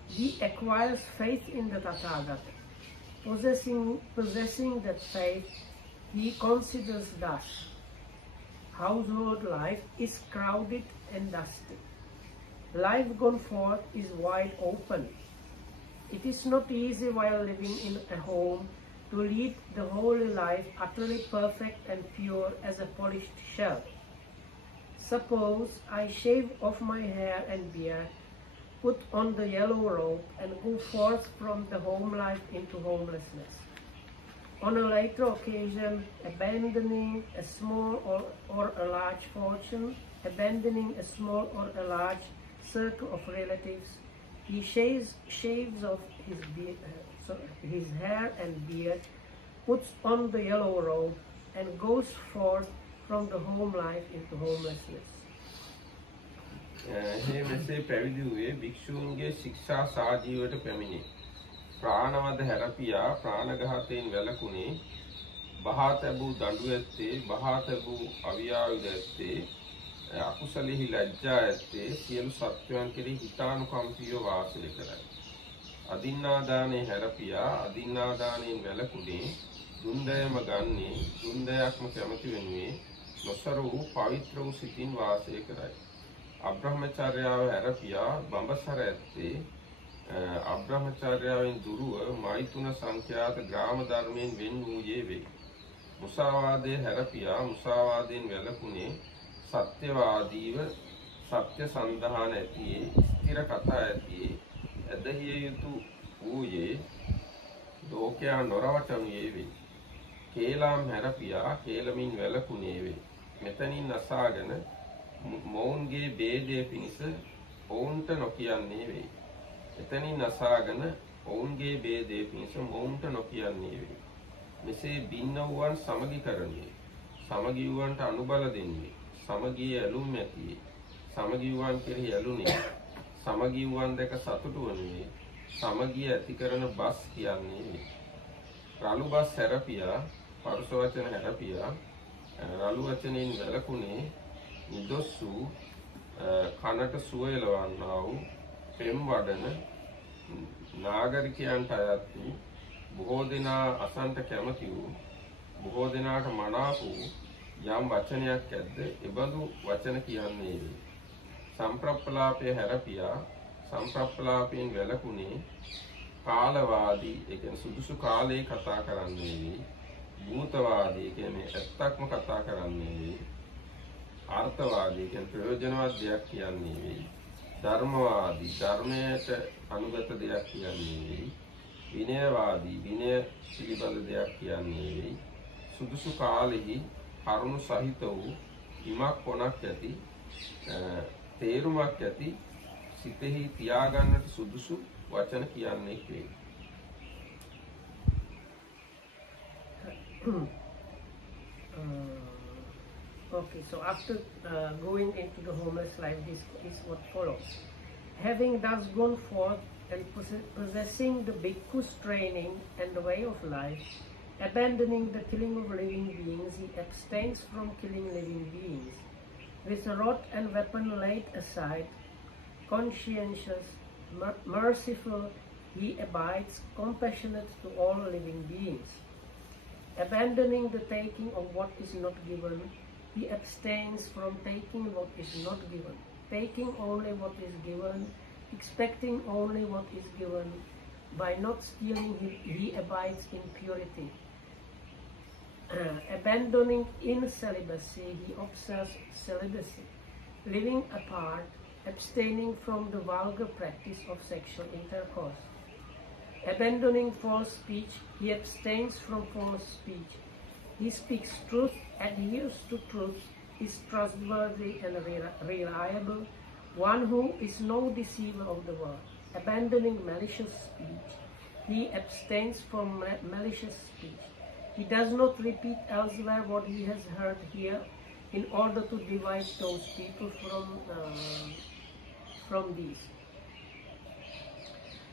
he acquires faith in the Tathagata. Possessing that faith, he considers thus: household life is crowded and dusty. Life gone forth is wide open. It is not easy while living in a home to lead the holy life utterly perfect and pure as a polished shell. Suppose I shave off my hair and beard, put on the yellow robe, and go forth from the home life into homelessness. On a later occasion, abandoning a small or a large fortune, abandoning a small or a large circle of relatives, he shaves off his hair and beard, puts on the yellow robe, and goes forth from the home life into homelessness. हे මෙසේ පැවිදි වූයේ භික්ෂූන්ගේ ශික්ෂා සාජීවයට පැමිණි. ප්‍රාණවද හැරපියා ප්‍රාණඝාතයෙන් වැළකුණේ, බහා තැබූ දඬු ඇත්තේ, බහා තැබූ අවියායුධ ඇත්තේ, අකුසලෙහි ලැජ්ජා ඇත්තේ, සියලු සත්වයන් කෙරෙහි හිතානුකම්පීව වාසය කරයි. අදින්නාදානයේ හැරපියා අදින්නාදානයෙන් වැළකුණේ, දුන්දයම ගන්නේ, දුන්දයක්ම කැමති වෙනුවේ, නොසර වූ පවිත්‍ර වූ සිතින් වාසය කරයි. අබ්‍රහ්මචර්යාව හැරපියා බඹසර ඇත්තේ, අබ්‍රහ්මචර්යාවෙන් දුරුව මෛතුන සංඛ්‍යාත ග්‍රාම ධර්මයෙන් වෙන් වූයේ වේ. මුසාවාදයේ හැරපියා මුසාවාදයෙන් වැළකුණේ, සත්‍යවාදීව සත්‍ය සන්ධාන ඇතියේ, ස්ථිර කතා ඇතියේ, ඇදහිය යුතු වූයේ, ලෝකයා නොරවටනුයේ වේ. කේලාම් හැරපියා කේලමින් වැළකුණේ වේ. මෙතනින් අසාගෙන මොවුන්ගේ බේදය පිණිස ඔවුන්ට නොකියන්නේ වේ. එතනින් අසාගෙන ඔවුන්ගේ බේදය පිණිස මොවුන්ට නොකියන්නේ වේ. මෙසේ භින්න වූවන් සමගි කරන්නේ, සමගි වූවන්ට අනුබල දෙන්නේ, සමගියේ ඇලුම් ඇතියේ, සමගි වූවන් කෙරෙහි ඇලුනේ, සමගි වූවන් දැක සතුටු වනුයේ, සමගිය ඇති කරන බස් කියන්නේ වේ. රළු බස් හැරපියා, පරුෂ වචන හැරපියා, රළු වචනෙන් වැළකුණේ, නිදොස් වූ කනට සුව එළවන්නා වූ පෙම් වඩන නාගරිකයන්ට අයත් වූ, බොහෝ දෙනා අසන්ට කැමති වූ, බොහෝ දෙනාට මනාප වූ යම් වචනයක් ඇද්ද, එබඳු වචන කියන්නේ වේ. සම්ප්‍රප්පලාපය හැරපියා සම්ප්‍රප්පලාපයෙන් වැළකුණේ, කාලවාදී ඒ කියන්නේ සුදුසු කාලේ කතා කරන්නේ වේ. භූතවාදී කියන්නේ ඇත්තක්ම කතා කරන්නේ වේ. අර්ථවාදී කියන්නේ ප්‍රයෝජනවත් දෙයක් කියන්නේ වේ. ධර්මවාදී ධර්මයට අනුගත දෙයක් කියන්නේ වේ. විනයවාදී විනය පිළිබඳ දෙයක් කියන්නේ වේ. සුදුසු කාලෙහි කරුණු සහිත වූ ඉමක් කොනක් ඇති, තේරුමක් ඇති, සිතෙහි තියාගන්නට සුදුසු වචන කියන්නේ වේ. Okay, so after going into the homeless life, this is what follows. Having thus gone forth and possessing the bhikkhu's training and the way of life, abandoning the killing of living beings, he abstains from killing living beings. With rod and weapon laid aside, conscientious, merciful, he abides, compassionate to all living beings. Abandoning the taking of what is not given, he abstains from taking what is not given, taking only what is given, expecting only what is given. By not stealing, he abides in purity. Abandoning in celibacy, he observes celibacy, living apart, abstaining from the vulgar practice of sexual intercourse. Abandoning false speech, he abstains from false speech. He speaks truth, adheres to truth, is trustworthy and reliable, one who is no deceiver of the world, abandoning malicious speech. He abstains from malicious speech. He does not repeat elsewhere what he has heard here, in order to divide those people from these.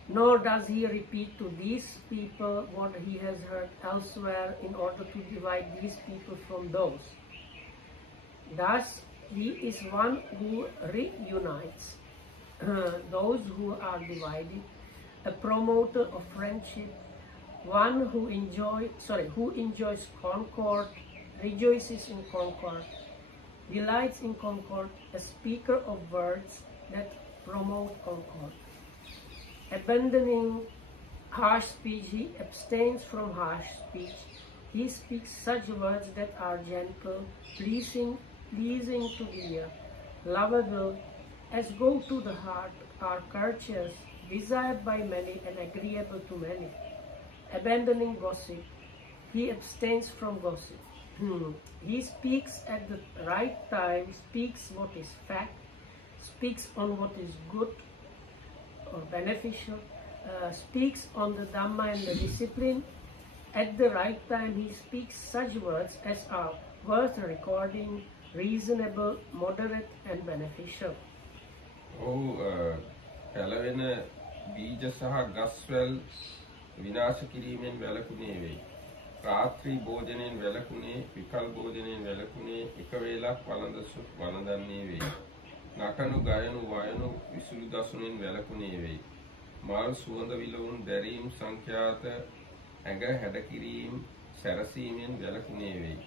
Nor does he repeat to these people what he has heard elsewhere in order to divide these people from those. Thus, he is one who reunites those who are divided, a promoter of friendship, one who enjoys concord, rejoices in concord, delights in concord, a speaker of words that promote concord. Abandoning harsh speech, he abstains from harsh speech. He speaks such words that are gentle, pleasing to the ear, lovable, as go to the heart, are courteous, desired by many and agreeable to many. Abandoning gossip, he abstains from gossip. He speaks at the right time, speaks what is fact, speaks on what is good or beneficial, speaks on the Dhamma and the discipline. At the right time, he speaks such words as are worth recording, reasonable, moderate, and beneficial. පැලවෙන බීජ සහ ගස්වැල් විනාශ කිරීමෙන් වැළකුණේ වෙයි. රාත්‍රී භෝජනයෙන් වැළකුණේ, විකල් භෝජනයෙන් වැළකුණේ, එක වේලක් වළඳන්නේ වෙයි. නටනු ගයනු වයනු විසුළු දසුනෙන් වැළකුණේ වෙයි. මල් සුවඳ විලවුන් දැරීම් සංඛ්‍යාත ඇඟ හැඩ කිරීම සැරසීමෙන් වැළකුණේ වෙයි.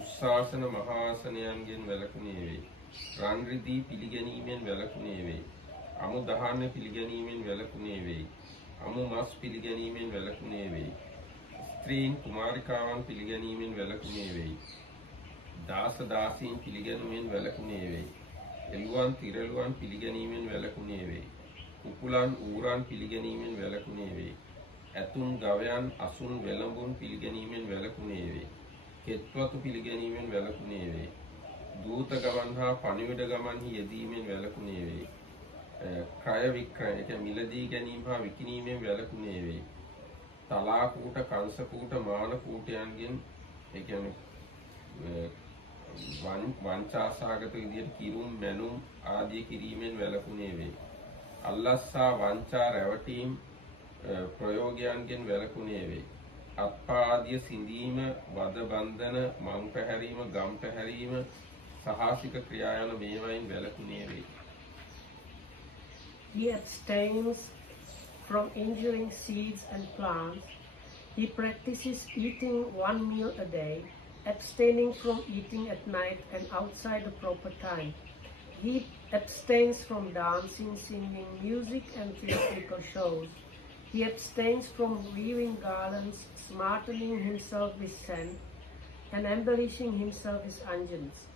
උස්සාසන මහාසනයන්ගෙන් වැළකුණේ වෙයි. රන් රිදී පිළිගැනීමෙන් වැළකුණේ වෙයි. අමු දහන්න පිළිගැනීමෙන් වැළකුණේ වෙයි. අමු මස් පිළිගැනීමෙන් වැළකුණේ වෙයි. ස්ත්‍රීන් කුමාරිකාවන් පිළිගැනීමෙන් වැළකුණේ වෙයි. දාස දාසීන් පිළිගැනීමෙන් වැළකුණේ වෙයි. එළුවන් තිරළුවන් පිළිගැනීමෙන් වැළකුණේ වෙයි. කුකුලන් ඌරන් පිළිගැනීමෙන් වැළකුණේ වෙයි. ඇතුන් ගවයන් අසුන් වෙළඹුන් පිළිගැනීමෙන් වැළකුණේ වෙයි. කෙත්වතු පිළිගැනීමෙන් වැළකුණේ වෙයි. දූත ගමන් හා පණිවිඩ ගමන්හි යෙදීමෙන් වැළකුණේ වෙයි. ක්‍රය වික්‍රය මිලදී ගැනීම හා විකිණීමෙන් වැළකුණේ වෙයි. තලා කූට, කංශ කූට, මාන කූටයන්ගෙන් ඒ කියන්නේ වංචාසහගත විදියට කිරුම් මැනුම් ආදී කිරීමෙන් වැළකුණේ වෙයි. අල්ලස්සා වංචා රැවටීම් ප්‍රයෝගයන්ගෙන් වැළකුණේ වෙයි. අත්පා ආදිය සිඳීම, වද බන්ධන, මං පැහැරීම, ගම් පැහැරීම, සහාසික ක්‍රියා යන මේවායින් වැළකුණේ වෙයි. He abstains from injuring seeds and plants. He practices eating one meal a day, abstaining from eating at night and outside the proper time. He abstains from dancing, singing, music and theatrical shows. He abstains from weaving garlands, smartening himself with scent, and embellishing himself with unguents.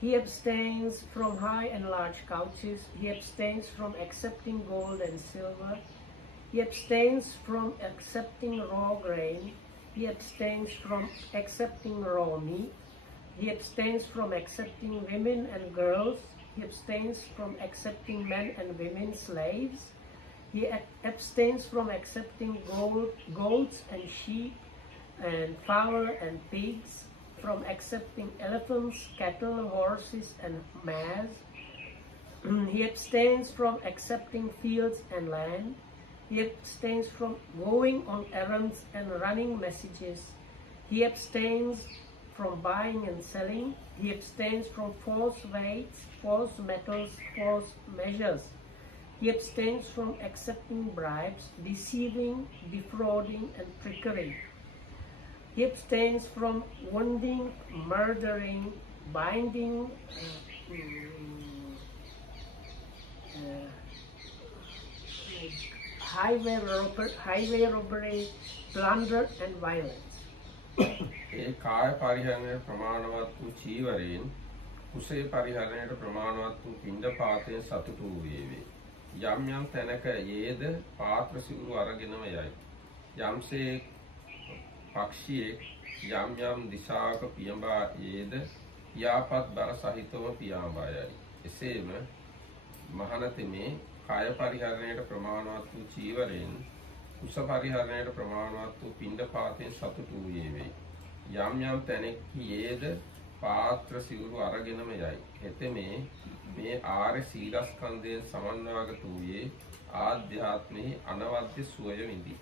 He abstains from high and large couches. He abstains from accepting gold and silver. He abstains from accepting raw grain. He abstains from accepting raw meat. He abstains from accepting women and girls. He abstains from accepting men and women slaves. He abstains from accepting goats and sheep and fowl and pigs, from accepting elephants, cattle, horses and mares. He abstains from accepting fields and land. He abstains from going on errands and running messages. He abstains from buying and selling. He abstains from false weights, false metals, false measures. He abstains from accepting bribes, deceiving, defrauding, and trickery. He abstains from wounding, murdering, binding, highway robbery, plunder, and violence. ඒ කාය පරිහරණයට ප්‍රමාණවත් වූ චීවරයෙන් කුසේ පරිහරණයට ප්‍රමාණවත් වූ පිණ්ඩපාතයෙන් සතුටු වූයේ. යම් යම් තැනක යේද පාත්‍ර සිවුරු අරගෙනම යයි. යම්සේ පක්ෂියෙක් යම් යම් දිශාවක පියඹා යේද පියාපත් බර සහිතව පියාඹයයි. එසේම මහණතෙ මේ කාය පරිහරණයට ප්‍රමාණවත් වූ චීවරයෙන් කුස පරිහරණයට ප්‍රමාණවත් වූ පිණ්ඩපාතයෙන් සතුටු වූයේ වේ. යම් යම් තැනෙක්හි යේද පාත්‍ර සිවුරු අරගෙනම යයි. හෙතෙමේ මේ ආර්ය සීලස්කන්ධයෙන් සමන්වාගත වූයේ ආධ්‍යාත්මෙහි අනවද්‍ය සුවය විඳි.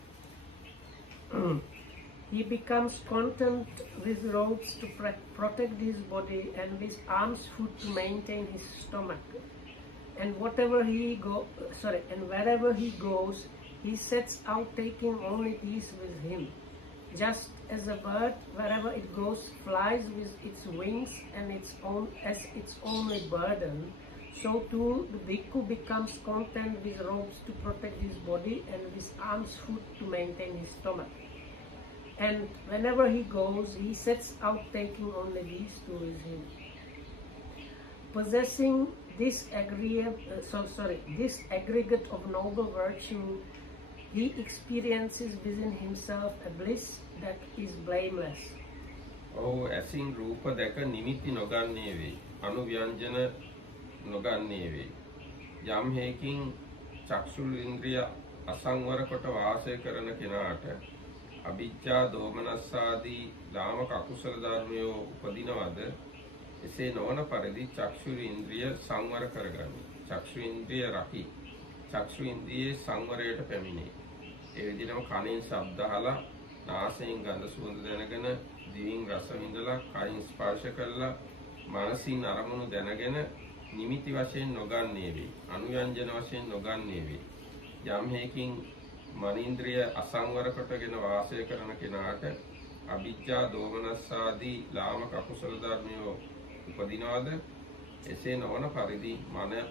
He becomes content with robes to protect his body and with arms food to maintain his stomach. And wherever he goes, he sets out taking only peace with him. Just as a bird, wherever it goes, flies with its wings and as its only burden, so too the bhikkhu becomes content with robes to protect his body and with arms food to maintain his stomach. And whenever he goes, he sets out taking only these two with him. Possessing this aggregate of noble virtue, he experiences within himself a bliss that is blameless. ඔහු ඇසින් රූප දැක නිමිති නොගන්නේ වේ. අනුව්‍යංජන නොගන්නේ වේ. යම් හේකින් චක්ෂු ඉන්ද්‍රිය අසංවර කොට වාසය කරන කෙනාට අවිජ්ජා දෝමනස්සාදී ලාමක අකුසල ධර්මයෝ උපදිනවද? එසේ නොවන පරිදි චක්ෂු ඉන්ද්‍රිය සංවර කරගනී. චක්ෂු ඉන්ද්‍රිය රකි. චක්ෂු ඉන්ද්‍රියේ සංවරයට පැමිණේ. ඒ විදිහටම කනෙන් ශබ්ද අහලා, නාසයෙන් ගඳ සුවඳ දැනගෙන, දිවෙන් රස විඳලා, කයින් ස්පර්ශ කළා, මනසින් අරමුණු දැනගෙන නිමිති වශයෙන් නොගන්නේ වේ. අනුයන්ජන වශයෙන් නොගන්නේ වේ. යම් හේකින් මනීන්ද්‍රිය අසංවර කොටගෙන වාසය කරන කෙනාට අවිජ්ජා දෝමනස්සාදී ලාමක අකුසල ධර්මයෝ උපදිනවද? එසේ නොවන පරිදි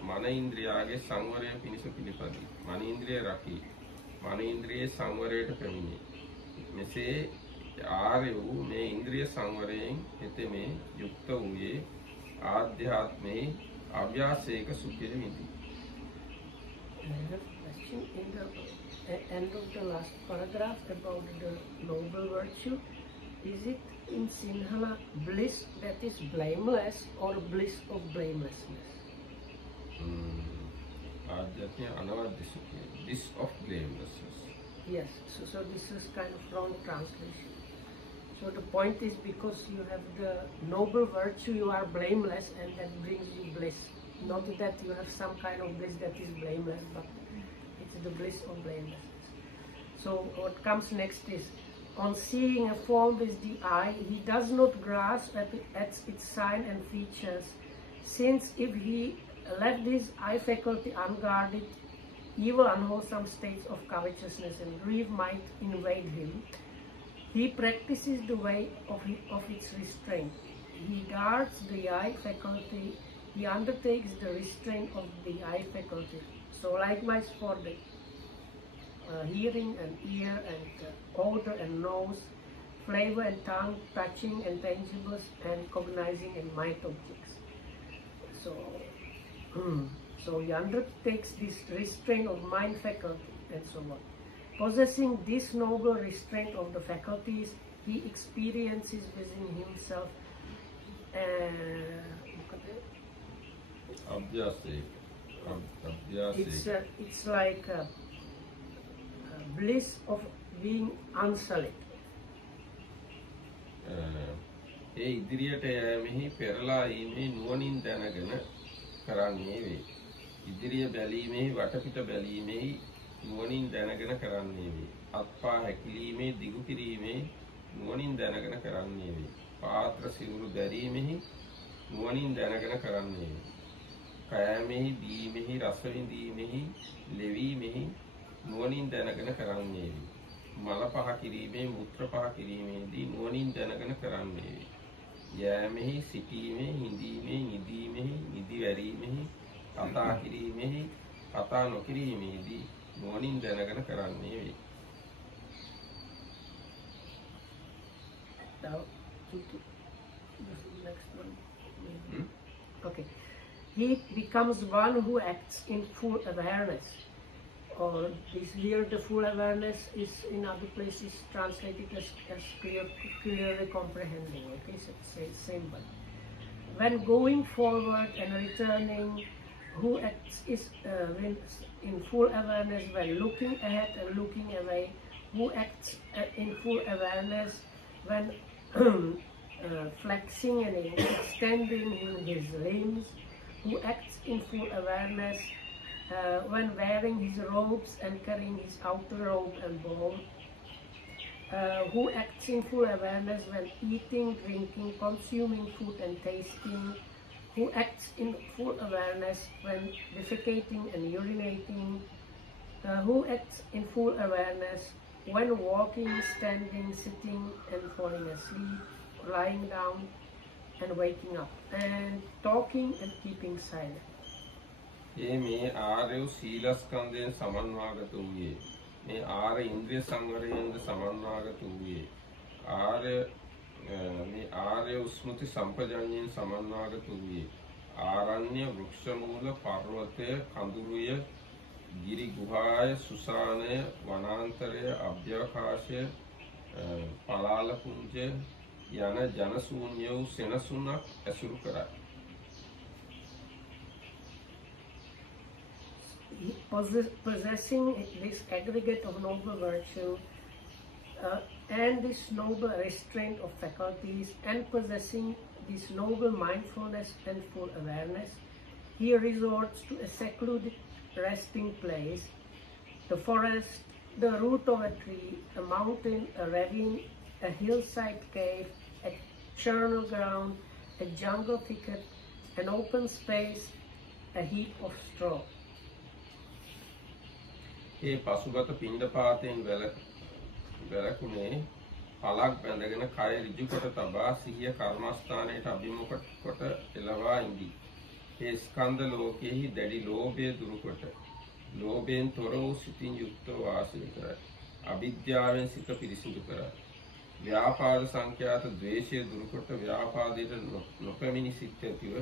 මන ඉන්ද්‍රියාගේ සංවරය පිණිස පිළිපදී. මන ඉන්ද්‍රිය රකී. මන ඉන්ද්‍රියේ සංවරයට පැමිණේ. මෙසේ ආර්ය වූ මේ ඉන්ද්‍රිය සංවරයෙන් එතෙමේ යුක්ත වූයේ ආධ්‍යාත්මේ අභ්‍යාසයක සුඛය විඳි. In the end of the last paragraph about the noble virtue, is it in Sinhala bliss that is blameless or bliss of blamelessness? Bliss of blamelessness. Yes, so this is kind of wrong translation. So the point is, because you have the noble virtue, you are blameless, and that brings you bliss. Not that you have some kind of bliss that is blameless, but it's the bliss of blamelessness. So what comes next is, on seeing a form with the eye, he does not grasp at its sign and features, since if he left his eye faculty unguarded, evil unwholesome states of covetousness and grief might invade him. He practices the way of its restraint. He guards the eye faculty. He undertakes the restraint of the eye faculty. So likewise for the hearing and ear and odor and nose, flavor and tongue, touching and tangibles and cognizing and mind objects. So he undertakes this restraint of mind faculty and so on. Possessing this noble restraint of the faculties, he experiences within himself it's like a bliss of being unsullied. ඒ ඉදිරියට යෑමෙහි පෙරලා ීමේ නුවණින් දැනගෙන කරන්නේ වේ. ඉදිරිය බැලීමෙහි වටපිට බැලීමෙහි නුවණින් දැනගෙන කරන්නේ වේ. අත්පා හැකිලීමේ දිගු කිරීමේ නුවණින් දැනගෙන කරන්නේ වේ. පාත්‍ර සිවුරු දැරීමෙහි නුවණින් දැනගෙන කරන්නේ වේ. කෑමෙහි, බීමෙහි, රස විඳීමෙහි, ලෙවීමෙහි නුවණින් දැනගෙන කරන්නේ වේ. මල පහ කිරීමේ, මුත්‍ර පහ කිරීමේදී නුවණින් දැනගෙන කරන්නේ වේ. යෑමෙහි, සිටීමේ, හිඳීමේ, නිදීමෙහි, නිදි වැරීමෙහි, කතා කිරීමෙහි, කතා නොකිරීමේදී නුවණින් දැනගෙන කරන්නේ වේ. Now, next one. Okay. He becomes one who acts in full awareness. Or is here the full awareness is in other places translated as clearly comprehending. Okay, so it's same but When going forward and returning, who acts when in full awareness when looking ahead and looking away, who acts in full awareness when flexing and extending his limbs, who acts in full awareness when wearing his robes and carrying his outer robe and bowl, who acts in full awareness when eating, drinking, consuming food and tasting, who acts in full awareness when defecating and urinating, who acts in full awareness when walking, standing, sitting and falling asleep, lying down and waking up, and talking and keeping silent. මේ ආර්ය සීලස්කන්ධයෙන් සමන්වාගත වූයේ මේ ආර්ය ඉන්ද්‍රිය සංවරයෙන්ද සමන්වාගත වූයේ මේ ආර්ය ස්මෘති සම්පජඤ්ඤයෙන් සමන්වාගත වූයේ ආරණ්‍ය වෘක්ෂ මූල පර්වතය කඳුරුය ගිරි ගුහාය සුසානය වනාන්තරය අභ්‍යවකාශය පලාල කුංජය යන ජනශූන්‍ය වූ සෙනසුනක් ඇසුරු කරයි. Possessing this aggregate of noble virtue and this noble restraint of faculties, and possessing this noble mindfulness and full awareness, he resorts to a secluded resting place, the forest, the root of a tree, a mountain, a ravine, a hillside cave, a charnel ground, a jungle thicket, an open space, a heap of straw. ඒ පසුගත පිණ්ඩපාතයෙන් වැළකුණේ පලක් බැඳගෙන කය ඍජු කොට තබා සිහිය කර්මස්ථානයට අභිමුඛ කොට එළවා ඉඳි. ඒ ස්කන්ධ ලෝකයෙහි දැඩි ලෝභය දුරු කොට ලෝභයෙන් තොර වූ සිතින් යුක්තව වාසය කරයි. අවිද්‍යාවෙන් සිත පිරිසිදු කරයි. ව්‍යාපාද සංඛ්‍යාත ද්වේෂය දුරු කොට ව්‍යාපාදයට නොපැමිණි සිත් ඇතිව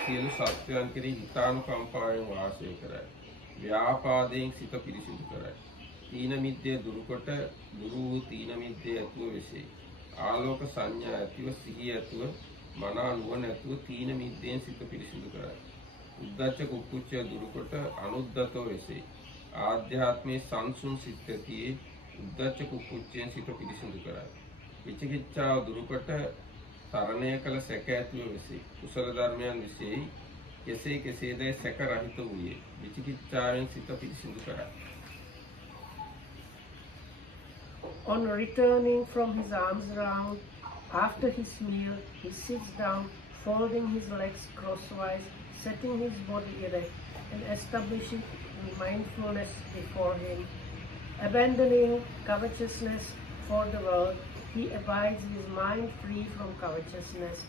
සියලු සත්වයන් කෙරෙහි හිතානුකම්පාවෙන් වාසය කරයි. ව්‍යාපාදයෙන් සිත පිරිසිදු කරයි. තීන මිද්දේ දුරු කොට දුරු වූ තීන මිද්දේ ඇතුව වෙසෙයි. ආලෝක සංඥා ඇතිව සිහිය ඇතුව මනා නුවණ ඇතුව තීන මිද්දෙන් සිත පිරිසිදු කරයි. උද්ධච්ච කුක්කුච්චය දුරු කොට අනුද්දතව වෙසෙයි. ආධ්‍යාත්මයේ සංසුන් සිත් ඇතියේ උද්ධච්ච කුක්කුච්චයෙන් සිත පිරිසිදු කරයි. විචිකිච්ඡාව දුරු කොට තරණය කළ සැක ඇතුව වෙසෙයි. කුසල ධර්මයන් විසෙයි. කෙසේ කෙසේදයි සැක රහිත වූයේ විචිකිච්ඡාවෙන් සිත පිරිසිදු කරයි. On returning from his alms round, after his meal, he sits down, folding his legs crosswise, setting his body erect, and establishing mindfulness before him. Abandoning covetousness for the world, he abides his mind free from covetousness.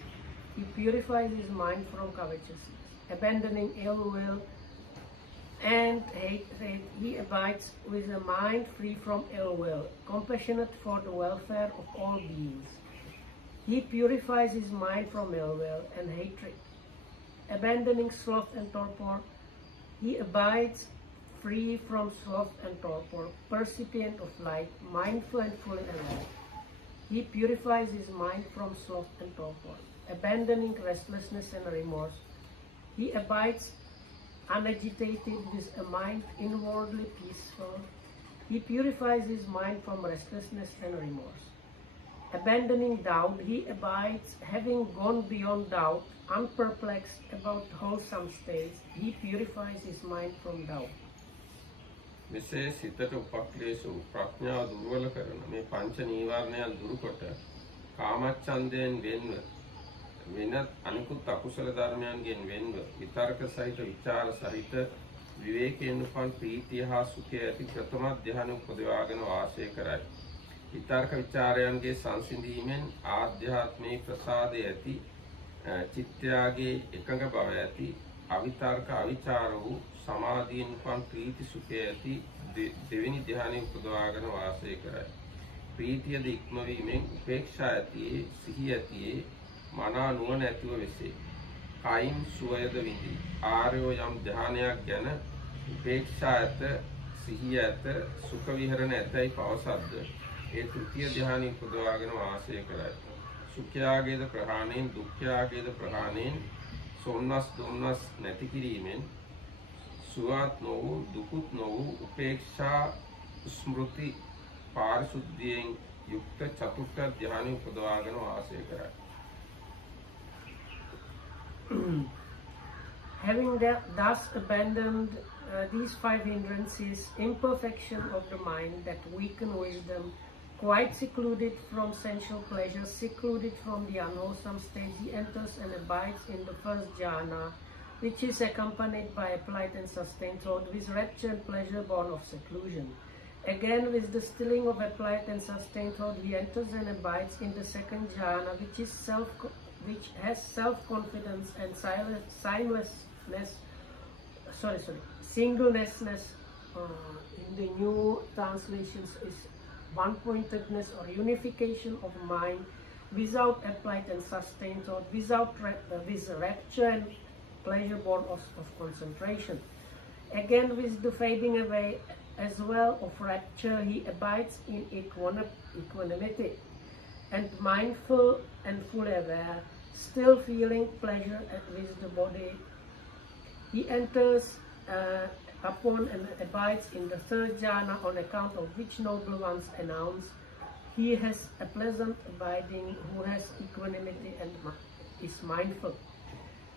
He purifies his mind from covetousness. Abandoning ill will and hatred, he abides with a mind free from ill will, compassionate for the welfare of all beings. He purifies his mind from ill will and hatred. Abandoning sloth and torpor, he abides free from sloth and torpor, percipient of light, mindful and fully alive. He purifies his mind from sloth and torpor. Abandoning restlessness and remorse, he abides unagitated with a mind inwardly peaceful. He purifies his mind from restlessness and remorse. Abandoning doubt, he abides, having gone beyond doubt, unperplexed about wholesome states. He purifies his mind from doubt. මෙසේ සිතට උපක්ලේශ වූ ප්‍රඥාව දුර්වල කරන මේ පංච නීවරණයන් දුරු කොට කාමච්ඡන්දයෙන් වෙන්ව වෙනත් අනිකුත් අකුසල ධර්මයන්ගෙන් වෙන්ව විතර්ක සහිත විචාර සහිත විවේකයෙන් උපන් ප්‍රීතිය හා සුඛය ඇති ප්‍රථම ධ්‍යාන උපදවාගෙන වාසය කරයි. විතර්ක විචාරයන්ගේ සංසිඳීමෙන් ආධ්‍යාත්මික ප්‍රසාදය ඇති චිත්තයාගේ එකඟ බව ඇති අවිතර්ක අවිචාර වූ සමාධියෙන් උපන් ප්‍රීති සුඛය ඇති දෙවෙනි ධ්‍යානෙ උපදවාගෙන වාසය කරයි. ප්‍රීතියද ඉක්මවීමෙන් උපේක්ෂා ඇතියේ සිහිය ඇතියේ මනා නුවණ ඇතිව වෙසේ. කයින් සුවයද විඳි. ආර්යෝ යම් ධ්‍යානයක් ගැන උපේක්ෂා ඇත සිහිය ඇත සුඛ විහරණ ඇතයි පවසද්ද ඒ තෘතිය ධ්‍යානෙ උපදවාගෙන වාසය කරයි. සුඛයාගේද ප්‍රහාණයෙන් දුක්ඛයාගේද ප්‍රහාණයෙන් සොන්නස් දුම්නස් නැති කිරීමෙන් සුවත් නොවූ දුකුත් නොවූ උපේක්ෂා ස්මෘති පාරිශුද්ධියෙන් යුක්ත චතුර්ථ ධ්‍යානෙ උපදවාගෙන වාසය කරයි. Having thus abandoned these 5 hindrances, imperfection of the mind that weaken wisdom, quite secluded from sensual pleasures, secluded from the unwholesome stage, he enters and abides in the first jhana, which is accompanied by applied and sustained thought, with rapture and pleasure born of seclusion. Again, with the stilling of applied and sustained thought, he enters and abides in the second jhana, which has self-confidence and singlenessness. In the new translations is one-pointedness or unification of mind, without applied and sustained thought, with rapture and pleasure born of concentration. Again, with the fading away as well of rapture, he abides in equanimity and mindful and fully aware, still feeling pleasure with the body. He enters upon and abides in the third jhana, on account of which noble ones announce, he has a pleasant abiding who has equanimity and is mindful.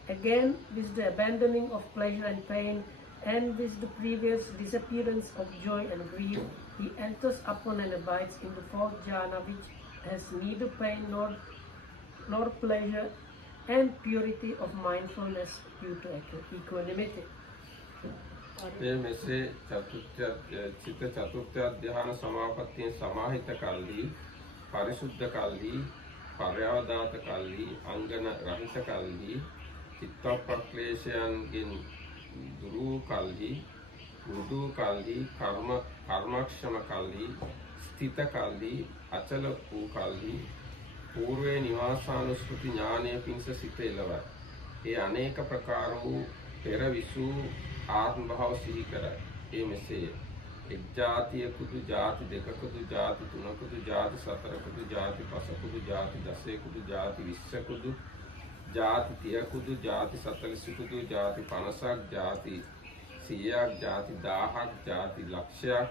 Again, with the abandoning of pleasure and pain, and with the previous disappearance of joy and grief, he enters upon and abides in the fourth jhana, which has neither pain nor pleasure, and purity of mindfulness due to equanimity. මෙසේ චිත්ත චතුර්ථ ධ්‍යාන සමාපත්තියෙන් සමාහිත කල්හි පරිසුද්ධ කල්හි පර්යාවදාත කල්හි අංගන රහිත කල්හි චිත්තප්‍රක්ලේශයන්ගෙන් දුරු කල්හි මෘදු කල්හි කර්මක්ෂම කල්හි ස්ථිත කල්හි අචල වූ කල්හි పూర్වේ නිවාසානුස්මෘති ඥානය පිණිස සිත එළවයි. ඒ අනේක ප්‍රකාර වූ පෙර විසූ ආත්ම භාව සිහි කරයි. ඒ මෙසේය. එක් ජාතියකුදු ජාති දෙකකුදු ජාති තුනකුදු ජාති සතරකුදු ජාති පසකුදු ජාති දසයකුදු ජාති 20කුදු ජාති 30කුදු ජාති 40කුදු ජාති 50ක් ජාති 100ක් ජාති 1000ක් ජාති ලක්ෂයක්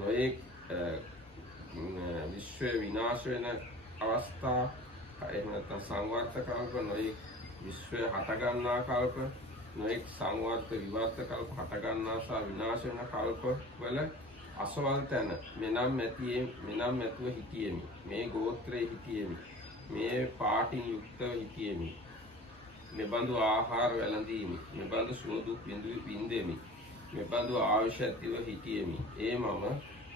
නොඑක් විශ්වය විනාශ වෙන අවස්ථා එහෙම නැත්නම් සංවර්ත කල්ප නොඑක් විශ්වය හට ගන්නා කල්ප නොඑක් සංවර්ත විවර්ත කල්ප හට ගන්නා සහ විනාශ වෙන කල්ප වල අසවල් තැන මෙනම් ඇතුව හිටියෙමි. මේ ගෝත්‍රයේ හිටියෙමි. මේ පාටින් යුක්තව හිටියෙමි. මෙබඳු ආහාර වැළඳීමි. මෙබඳු සුවදුක් විඳෙමි. මෙබඳු ආයුෂ ඇතිව හිටියෙමි. ඒ මම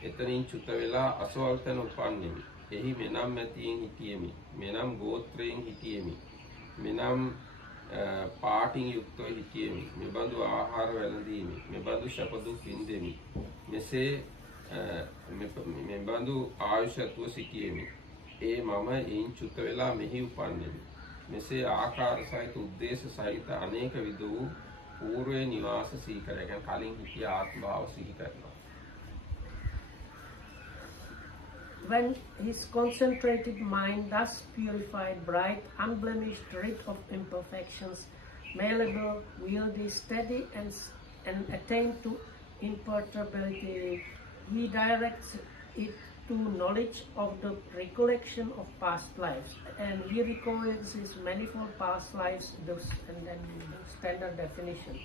එතනින් චුත වෙලා අසවල් තැන උපන්නෙමි. එහි මෙනම් ඇතියෙන් හිටියෙමි. මෙනම් ගෝත්‍රයෙන් හිටියෙමි. මෙනම් පාටින් යුක්තව හිටියෙමි. මෙබඳු ආහාර වැළඳීමි. මෙබඳු සැපදුක් විඳෙමි. මෙසේ මෙබඳු ආයුෂ ඇතුව සිටියෙමි. ඒ මම එයින් චුත වෙලා මෙහි උපන්නෙමි. මෙසේ ආකාර සහිත උද්දේශ සහිත අනේක විද වූ పూర్වේ නිවාස සිහි කර. කියන්නේ කලින් හිටිය ආත්ම භාව සිහි කරනවා. When his concentrated mind, thus purified, bright, unblemished, rid of imperfections, malleable, wieldy, steady, and attained to imperturbability, he directs it to knowledge of the recollection of past lives, and he recollects his manifold past lives, and then standard definition.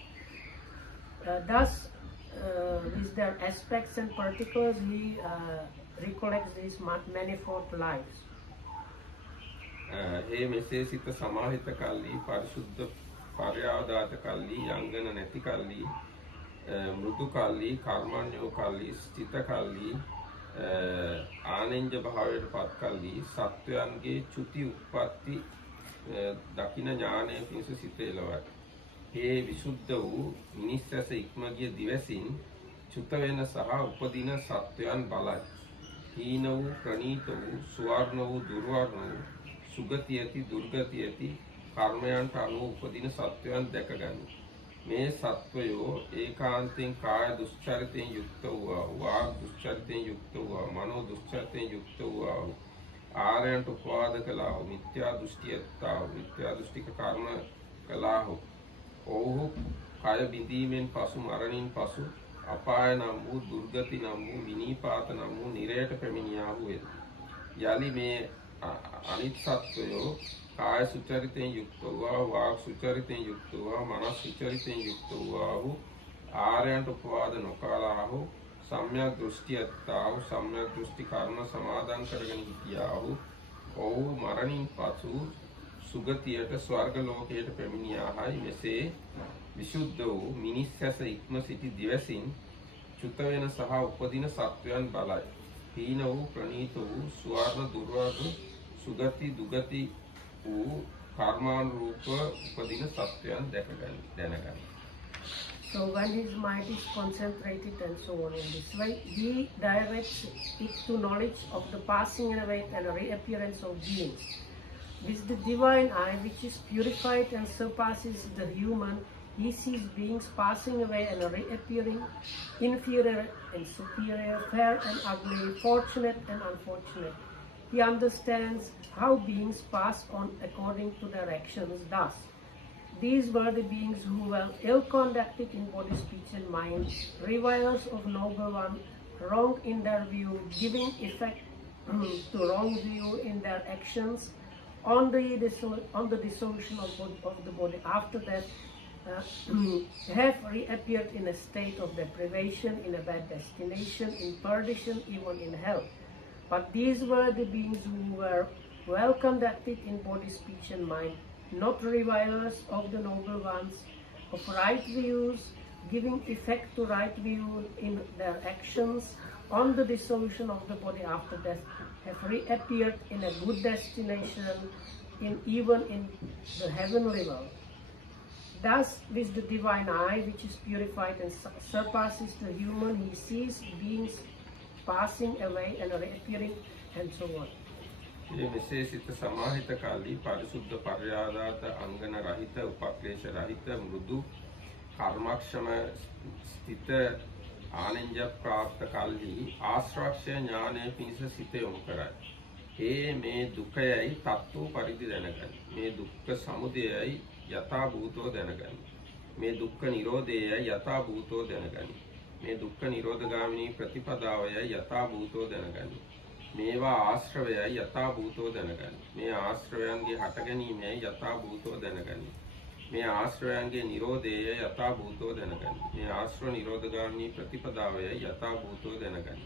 Thus, with their aspects and particulars, he recollects these manifold lives. हे මෙසේ සිත සමාහිත කල්හි පරිසුද්ධ පර්යාවදාත කල්හි යංගන නැති කල්හි මෘදු කල්හි කර්මණ්‍යෝ කල්හි ස්ථිත කල්හි ආනෙන්ජ භාවයට පත් කල්හි සත්වයන්ගේ චුති උප්පත්ති දකින ඥානය පිණිස සිත එළවයි. हे විසුද්ධ වූ මිනිස්සස ඉක්ම ගිය දිවසින් චුත වෙන සහ උපදින සත්වයන් බලයි. හීන වූ ප්‍රණීත වූ සුවර්ණ වූ දුර්වර්ණ වූ සුගති ඇති දුර්ගති ඇති කර්මයන්ට අනුව උපදින සත්වයන් දැකගනි. මේ සත්වයෝ ඒකාන්තයෙන් කාය දුස්චරිතයෙන් යුක්ත වූවා, වාග් දුස්චරිතයෙන් යුක්ත වූවා, මනෝ දුස්චරිතයෙන් යුක්ත වූවා, ආර්යයන්ට උපවාද කළා වූ මිත්‍යා දෘෂ්ටියත්තා වූ මිත්‍යා දෘෂ්ටික කර්ම කළා වූ ඔව්හු කය බිඳීමෙන් පසු මරණින් පසු අපාය නම් වූ දුර්ගති නම් වූ විනීපාත නම් වූ නිරයට පැමිණියා වූ යලි මේ අනිත් සත්වයෝ කාය සුචරිතෙන් යුක්ත වූ වාක් සුචරිතෙන් යුක්ත වූ මනස් සුචරිතෙන් යුක්ත වූ ආර්යයන්ට උපවාද නොකළා වූ සම්‍යක් දෘෂ්ටියත්තා වූ සම්‍යක් දෘෂ්ටි කර්ම සමාදන් කරගෙන හිටියා වූ ඔව්හු මරණින් පසු සුගතියට ස්වර්ග ලෝකයට පැමිණියායි. මෙසේ විසුද්ධ වූ මිනිස් ඇස ඉක්ම සිටි දිවසින් චුත වෙන සහ උපදින සත්වයන් බලයි. හීන වූ ප්‍රණීත වූ ස්වර්ණ දුර්වර්ග සුගති දුගති වූ කර්මානුරූප උපදින සත්වයන් දැනගනි. So when his mind is concentrated and so on in this way, he directs it to knowledge of the passing away and reappearance of beings. With the divine eye, which is purified and surpasses the human, he sees beings passing away and reappearing, inferior and superior, fair and ugly, fortunate and unfortunate. He understands how beings pass on according to their actions. Thus, these were the beings who were ill-conducted in body, speech and mind, revilers of noble one, wrong in their view, giving effect to wrong view in their actions, on the dissolution of the body after death, have reappeared in a state of deprivation, in a bad destination, in perdition, even in hell. But these were the beings who were well conducted in body, speech and mind, not revilers of the noble ones, of right views, giving effect to right view in their actions, on the dissolution of the body after death, have reappeared in a good destination, even in the heavenly world. Thus, with the divine eye, which is purified and surpasses the human, he sees beings passing away and reappearing, and so on. මෙසේ සිත සමාහිත කල්හි පරිසුද්ධ පර්යාදාත අංගන රහිත උපක්ලේශ රහිත මෘදු කර්මක්ෂම ස්ථිත ආනන්ද ප්‍රාප්ත කල්හි ආශ්‍රක්ෂය ඥානය පිණිස සිත යොමු කරයි. ඒ මේ දුකයයි තත්ත්ව පරිදි දැනගනි. මේ දුක්ඛ සමුදයයි යථා භූතෝ දැනගනි. මේ දුක්ඛ නිරෝධයයි යථා භූතෝ දැනගනි. මේ දුක්ඛ නිරෝධගාමිනී ප්‍රතිපදාවයයි යථා භූතෝ දැනගනි. මේවා ආශ්‍රවයයි යථා භූතෝ දැනගනි. මේ ආශ්‍රවයන්ගේ හට ගැනීමයි යථා භූතෝ දැනගනි. මේ ආශ්‍රවයන්ගේ නිරෝධයයි යථා භූතෝ දැනගනි. මේ ආශ්‍රව නිරෝධගාමිනී ප්‍රතිපදාවයයි යථා භූතෝ දැනගනි.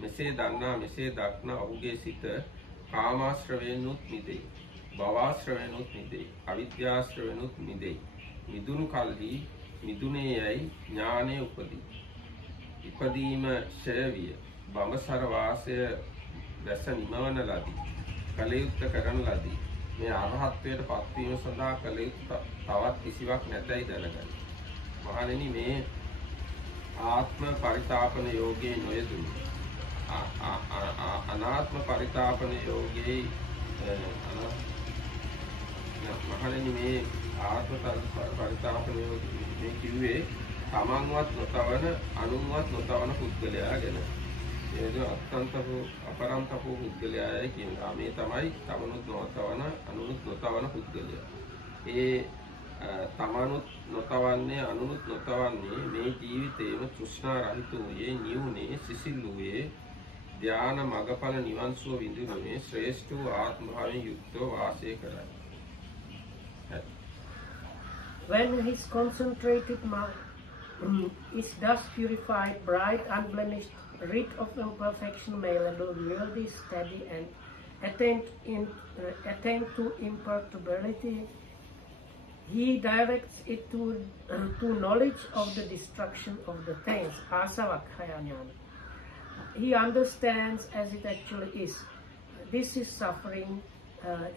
මෙසේ දන්නා මෙසේ දක්නා ඔහුගේ සිත කාමාශ්‍රවයෙන්ුත් මිදෙයි. භවආශ්‍රවයෙන්ුත් මිදෙයි. අවිද්‍යාශ්‍රවයෙන්ුත් මිදෙයි. මිදුණු කල්හි මිදුනේයයි ඥානය උපදී. ඉපදීම ඡය විය. බඹසර වාසය දැස නිමවන ලදී. කලයුත්ත කරන ලදී. මේ අරහත්ත්වයට පත්වීම සඳහා කලයුත්ත තවත් කිසිවක් නැතයි දැනගනි. මහණෙනි, මේ ආත්ම පරිතාපන යෝගයේ නොයදුනි. අනාත්ම පරිතාපන යෝගයේ මහණෙනි, මේ ආත්ම පරිතාපන යෝගයේ මේ කිව්වේ තමන්වත් නොතවන අනුන්වත් නොතවන පුද්ගලයා ගැන. ඒක අත්තන්තපෝ අපරන්තපෝ පුද්ගලයායි කියනවා. මේ තමයි තමනුත් නොතවන අනුනුත් නොතවන පුද්ගලයා. ඒ තමනුත් නොතවන්නේ අනුනුත් නොතවන්නේ මේ ජීවිතේම තෘෂ්ණා රහිත වූයේ, නිවුනේ, සිසිල් වූයේ, ධ්‍යාන මගඵල නිවන් සුව විඳිනුනේ ශ්‍රේෂ්ඨ වූ ආත්ම භාවයෙන් යුක්තව වාසය කරයි. When his concentrated mind is thus purified, bright, unblemished, rid of imperfection, malleable, wieldy, steady, and attained to imperturbability, he directs it to knowledge of the destruction of the things, asavakhaya jnana. He understands as it actually is. This is suffering.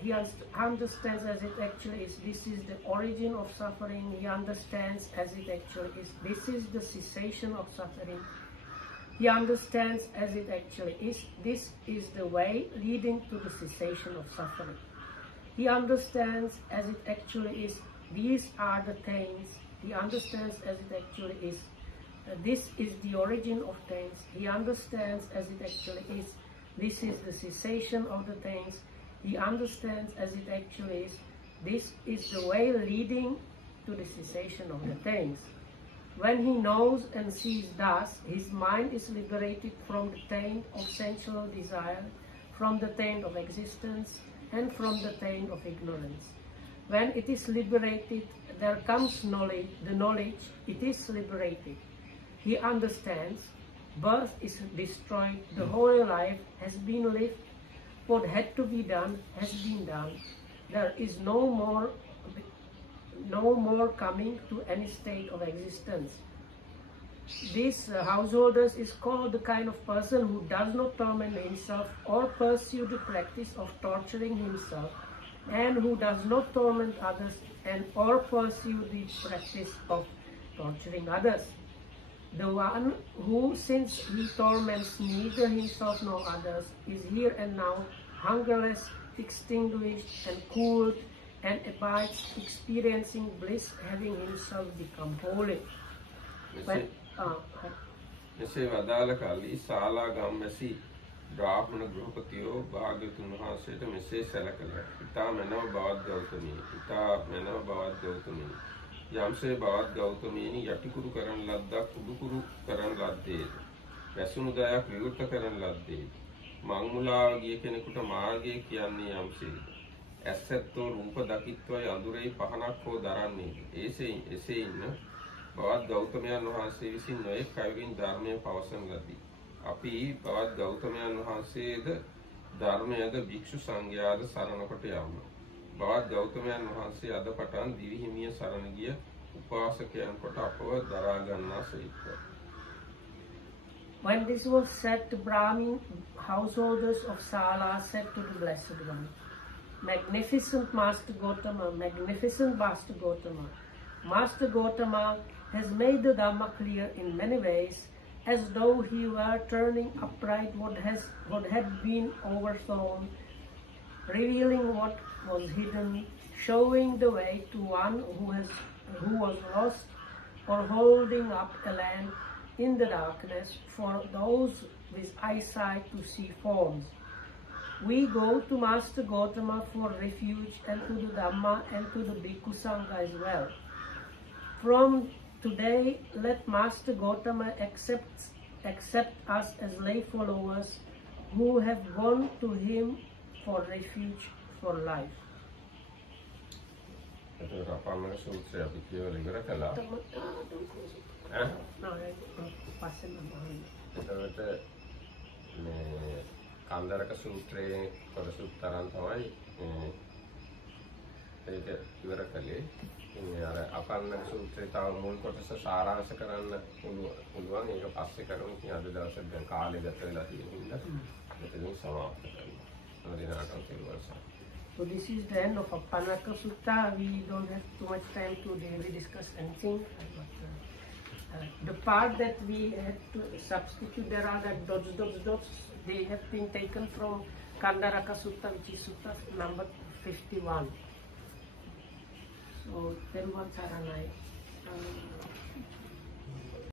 He understands as it actually is. This is the origin of suffering. He understands as it actually is. This is the cessation of suffering. He understands as it actually is. This is the way leading to the cessation of suffering. He understands as it actually is. These are the things. He understands as it actually is. This is the origin of things. He understands as it actually is. This is the cessation of the things. He understands as it actually is. This is the way leading to the cessation of the things. When he knows and sees thus, his mind is liberated from the taint of sensual desire, from the taint of existence, and from the taint of ignorance. When it is liberated, there comes knowledge, the knowledge it is liberated. He understands, birth is destroyed, the whole life has been lived, what had to be done has been done. There is no more coming to any state of existence. This householders is called the kind of person who does not torment himself or pursue the practice of torturing himself, and who does not torment others and or pursue the practice of torturing others. The one who, since he torments neither himself nor others, is here and now hungerless, extinguished and cooled, and abides experiencing bliss, having himself become holy. මෙසේ වදාළ කල්හි ශාලා ගම්වැසි බ්‍රාහ්මණ ගෘහපතියෝ භාග්‍යවතුන් වහන්සේට මෙසේ සැලකලා ඉතා මැනව බවත් ගෞතමී යම්සේ බවත් ගෞතමීනි යටිකුරු කරන ලද්දක් උඩුකුරු කරන ලද්දේද වැසුණු දයක් විවෘත කරන ලද්දේද මංමුලාව ගිය කෙනෙකුට මාර්ගය කියන්නේ යම්සේද ඇසැත්තෝ රූප දකිත්වයි අඳුරේ පහනක් හෝ දරන්නේද එසේ ඉන්න බවත් ගෞතමයන් වහන්සේ විසින් නොයෙක් අයගෙන් ධර්මය පවසන ලදී. අපි බවත් ගෞතමයන් වහන්සේද ධර්මයද භික්ෂු සංඝයාද සරණ කොට යමු. බවත් ගෞතමයන් වහන්සේ අද පටන් දිවි හිමිය සරණ ගිය උපාසකයන් කොට අපව දරා ගන්නා සේක. When this was said, the Brahmin householders of Sala said to the Blessed One, Magnificent Master Gotama, magnificent Master Gotama, Master Gotama has made the Dhamma clear in many ways, as though he were turning upright what had been overthrown, revealing what was hidden, showing the way to one who was lost, or holding up a lamp in the darkness for those with eyesight to see forms. We go to Master Gotama for refuge, and to the Dhamma and to the Bhikkhu Sangha as well. From today, let Master Gotama accept us as lay followers who have gone to him for refuge for life. Apannaka Sutra අපි කියවලා ඉවර කළා. එතකොට මේ කන්දරක සූත්‍රයේ කොටසක් තරම් තමයි ඒක ඉවර කළේ. අර අපන්නක සූත්‍රයේ තව මුල් කොටස සාරාංශ කරන්න පුළුවන්. ඒක පස්සේ කරමු. ඉතින් අද දවසේ දැන් කාලය ගත වෙලා තියෙන හින්දා මෙතනින් සමාප්ත කරනවා. අනිදාටම තේරුවා. So this is the end of Apannaka Sutta. We don't have too much time to really discuss anything. But, the part that we had to substitute, there are like dots. They have been taken from Kandaraka Sutta, which is Sutta number 51. So, Teruvan Saranai.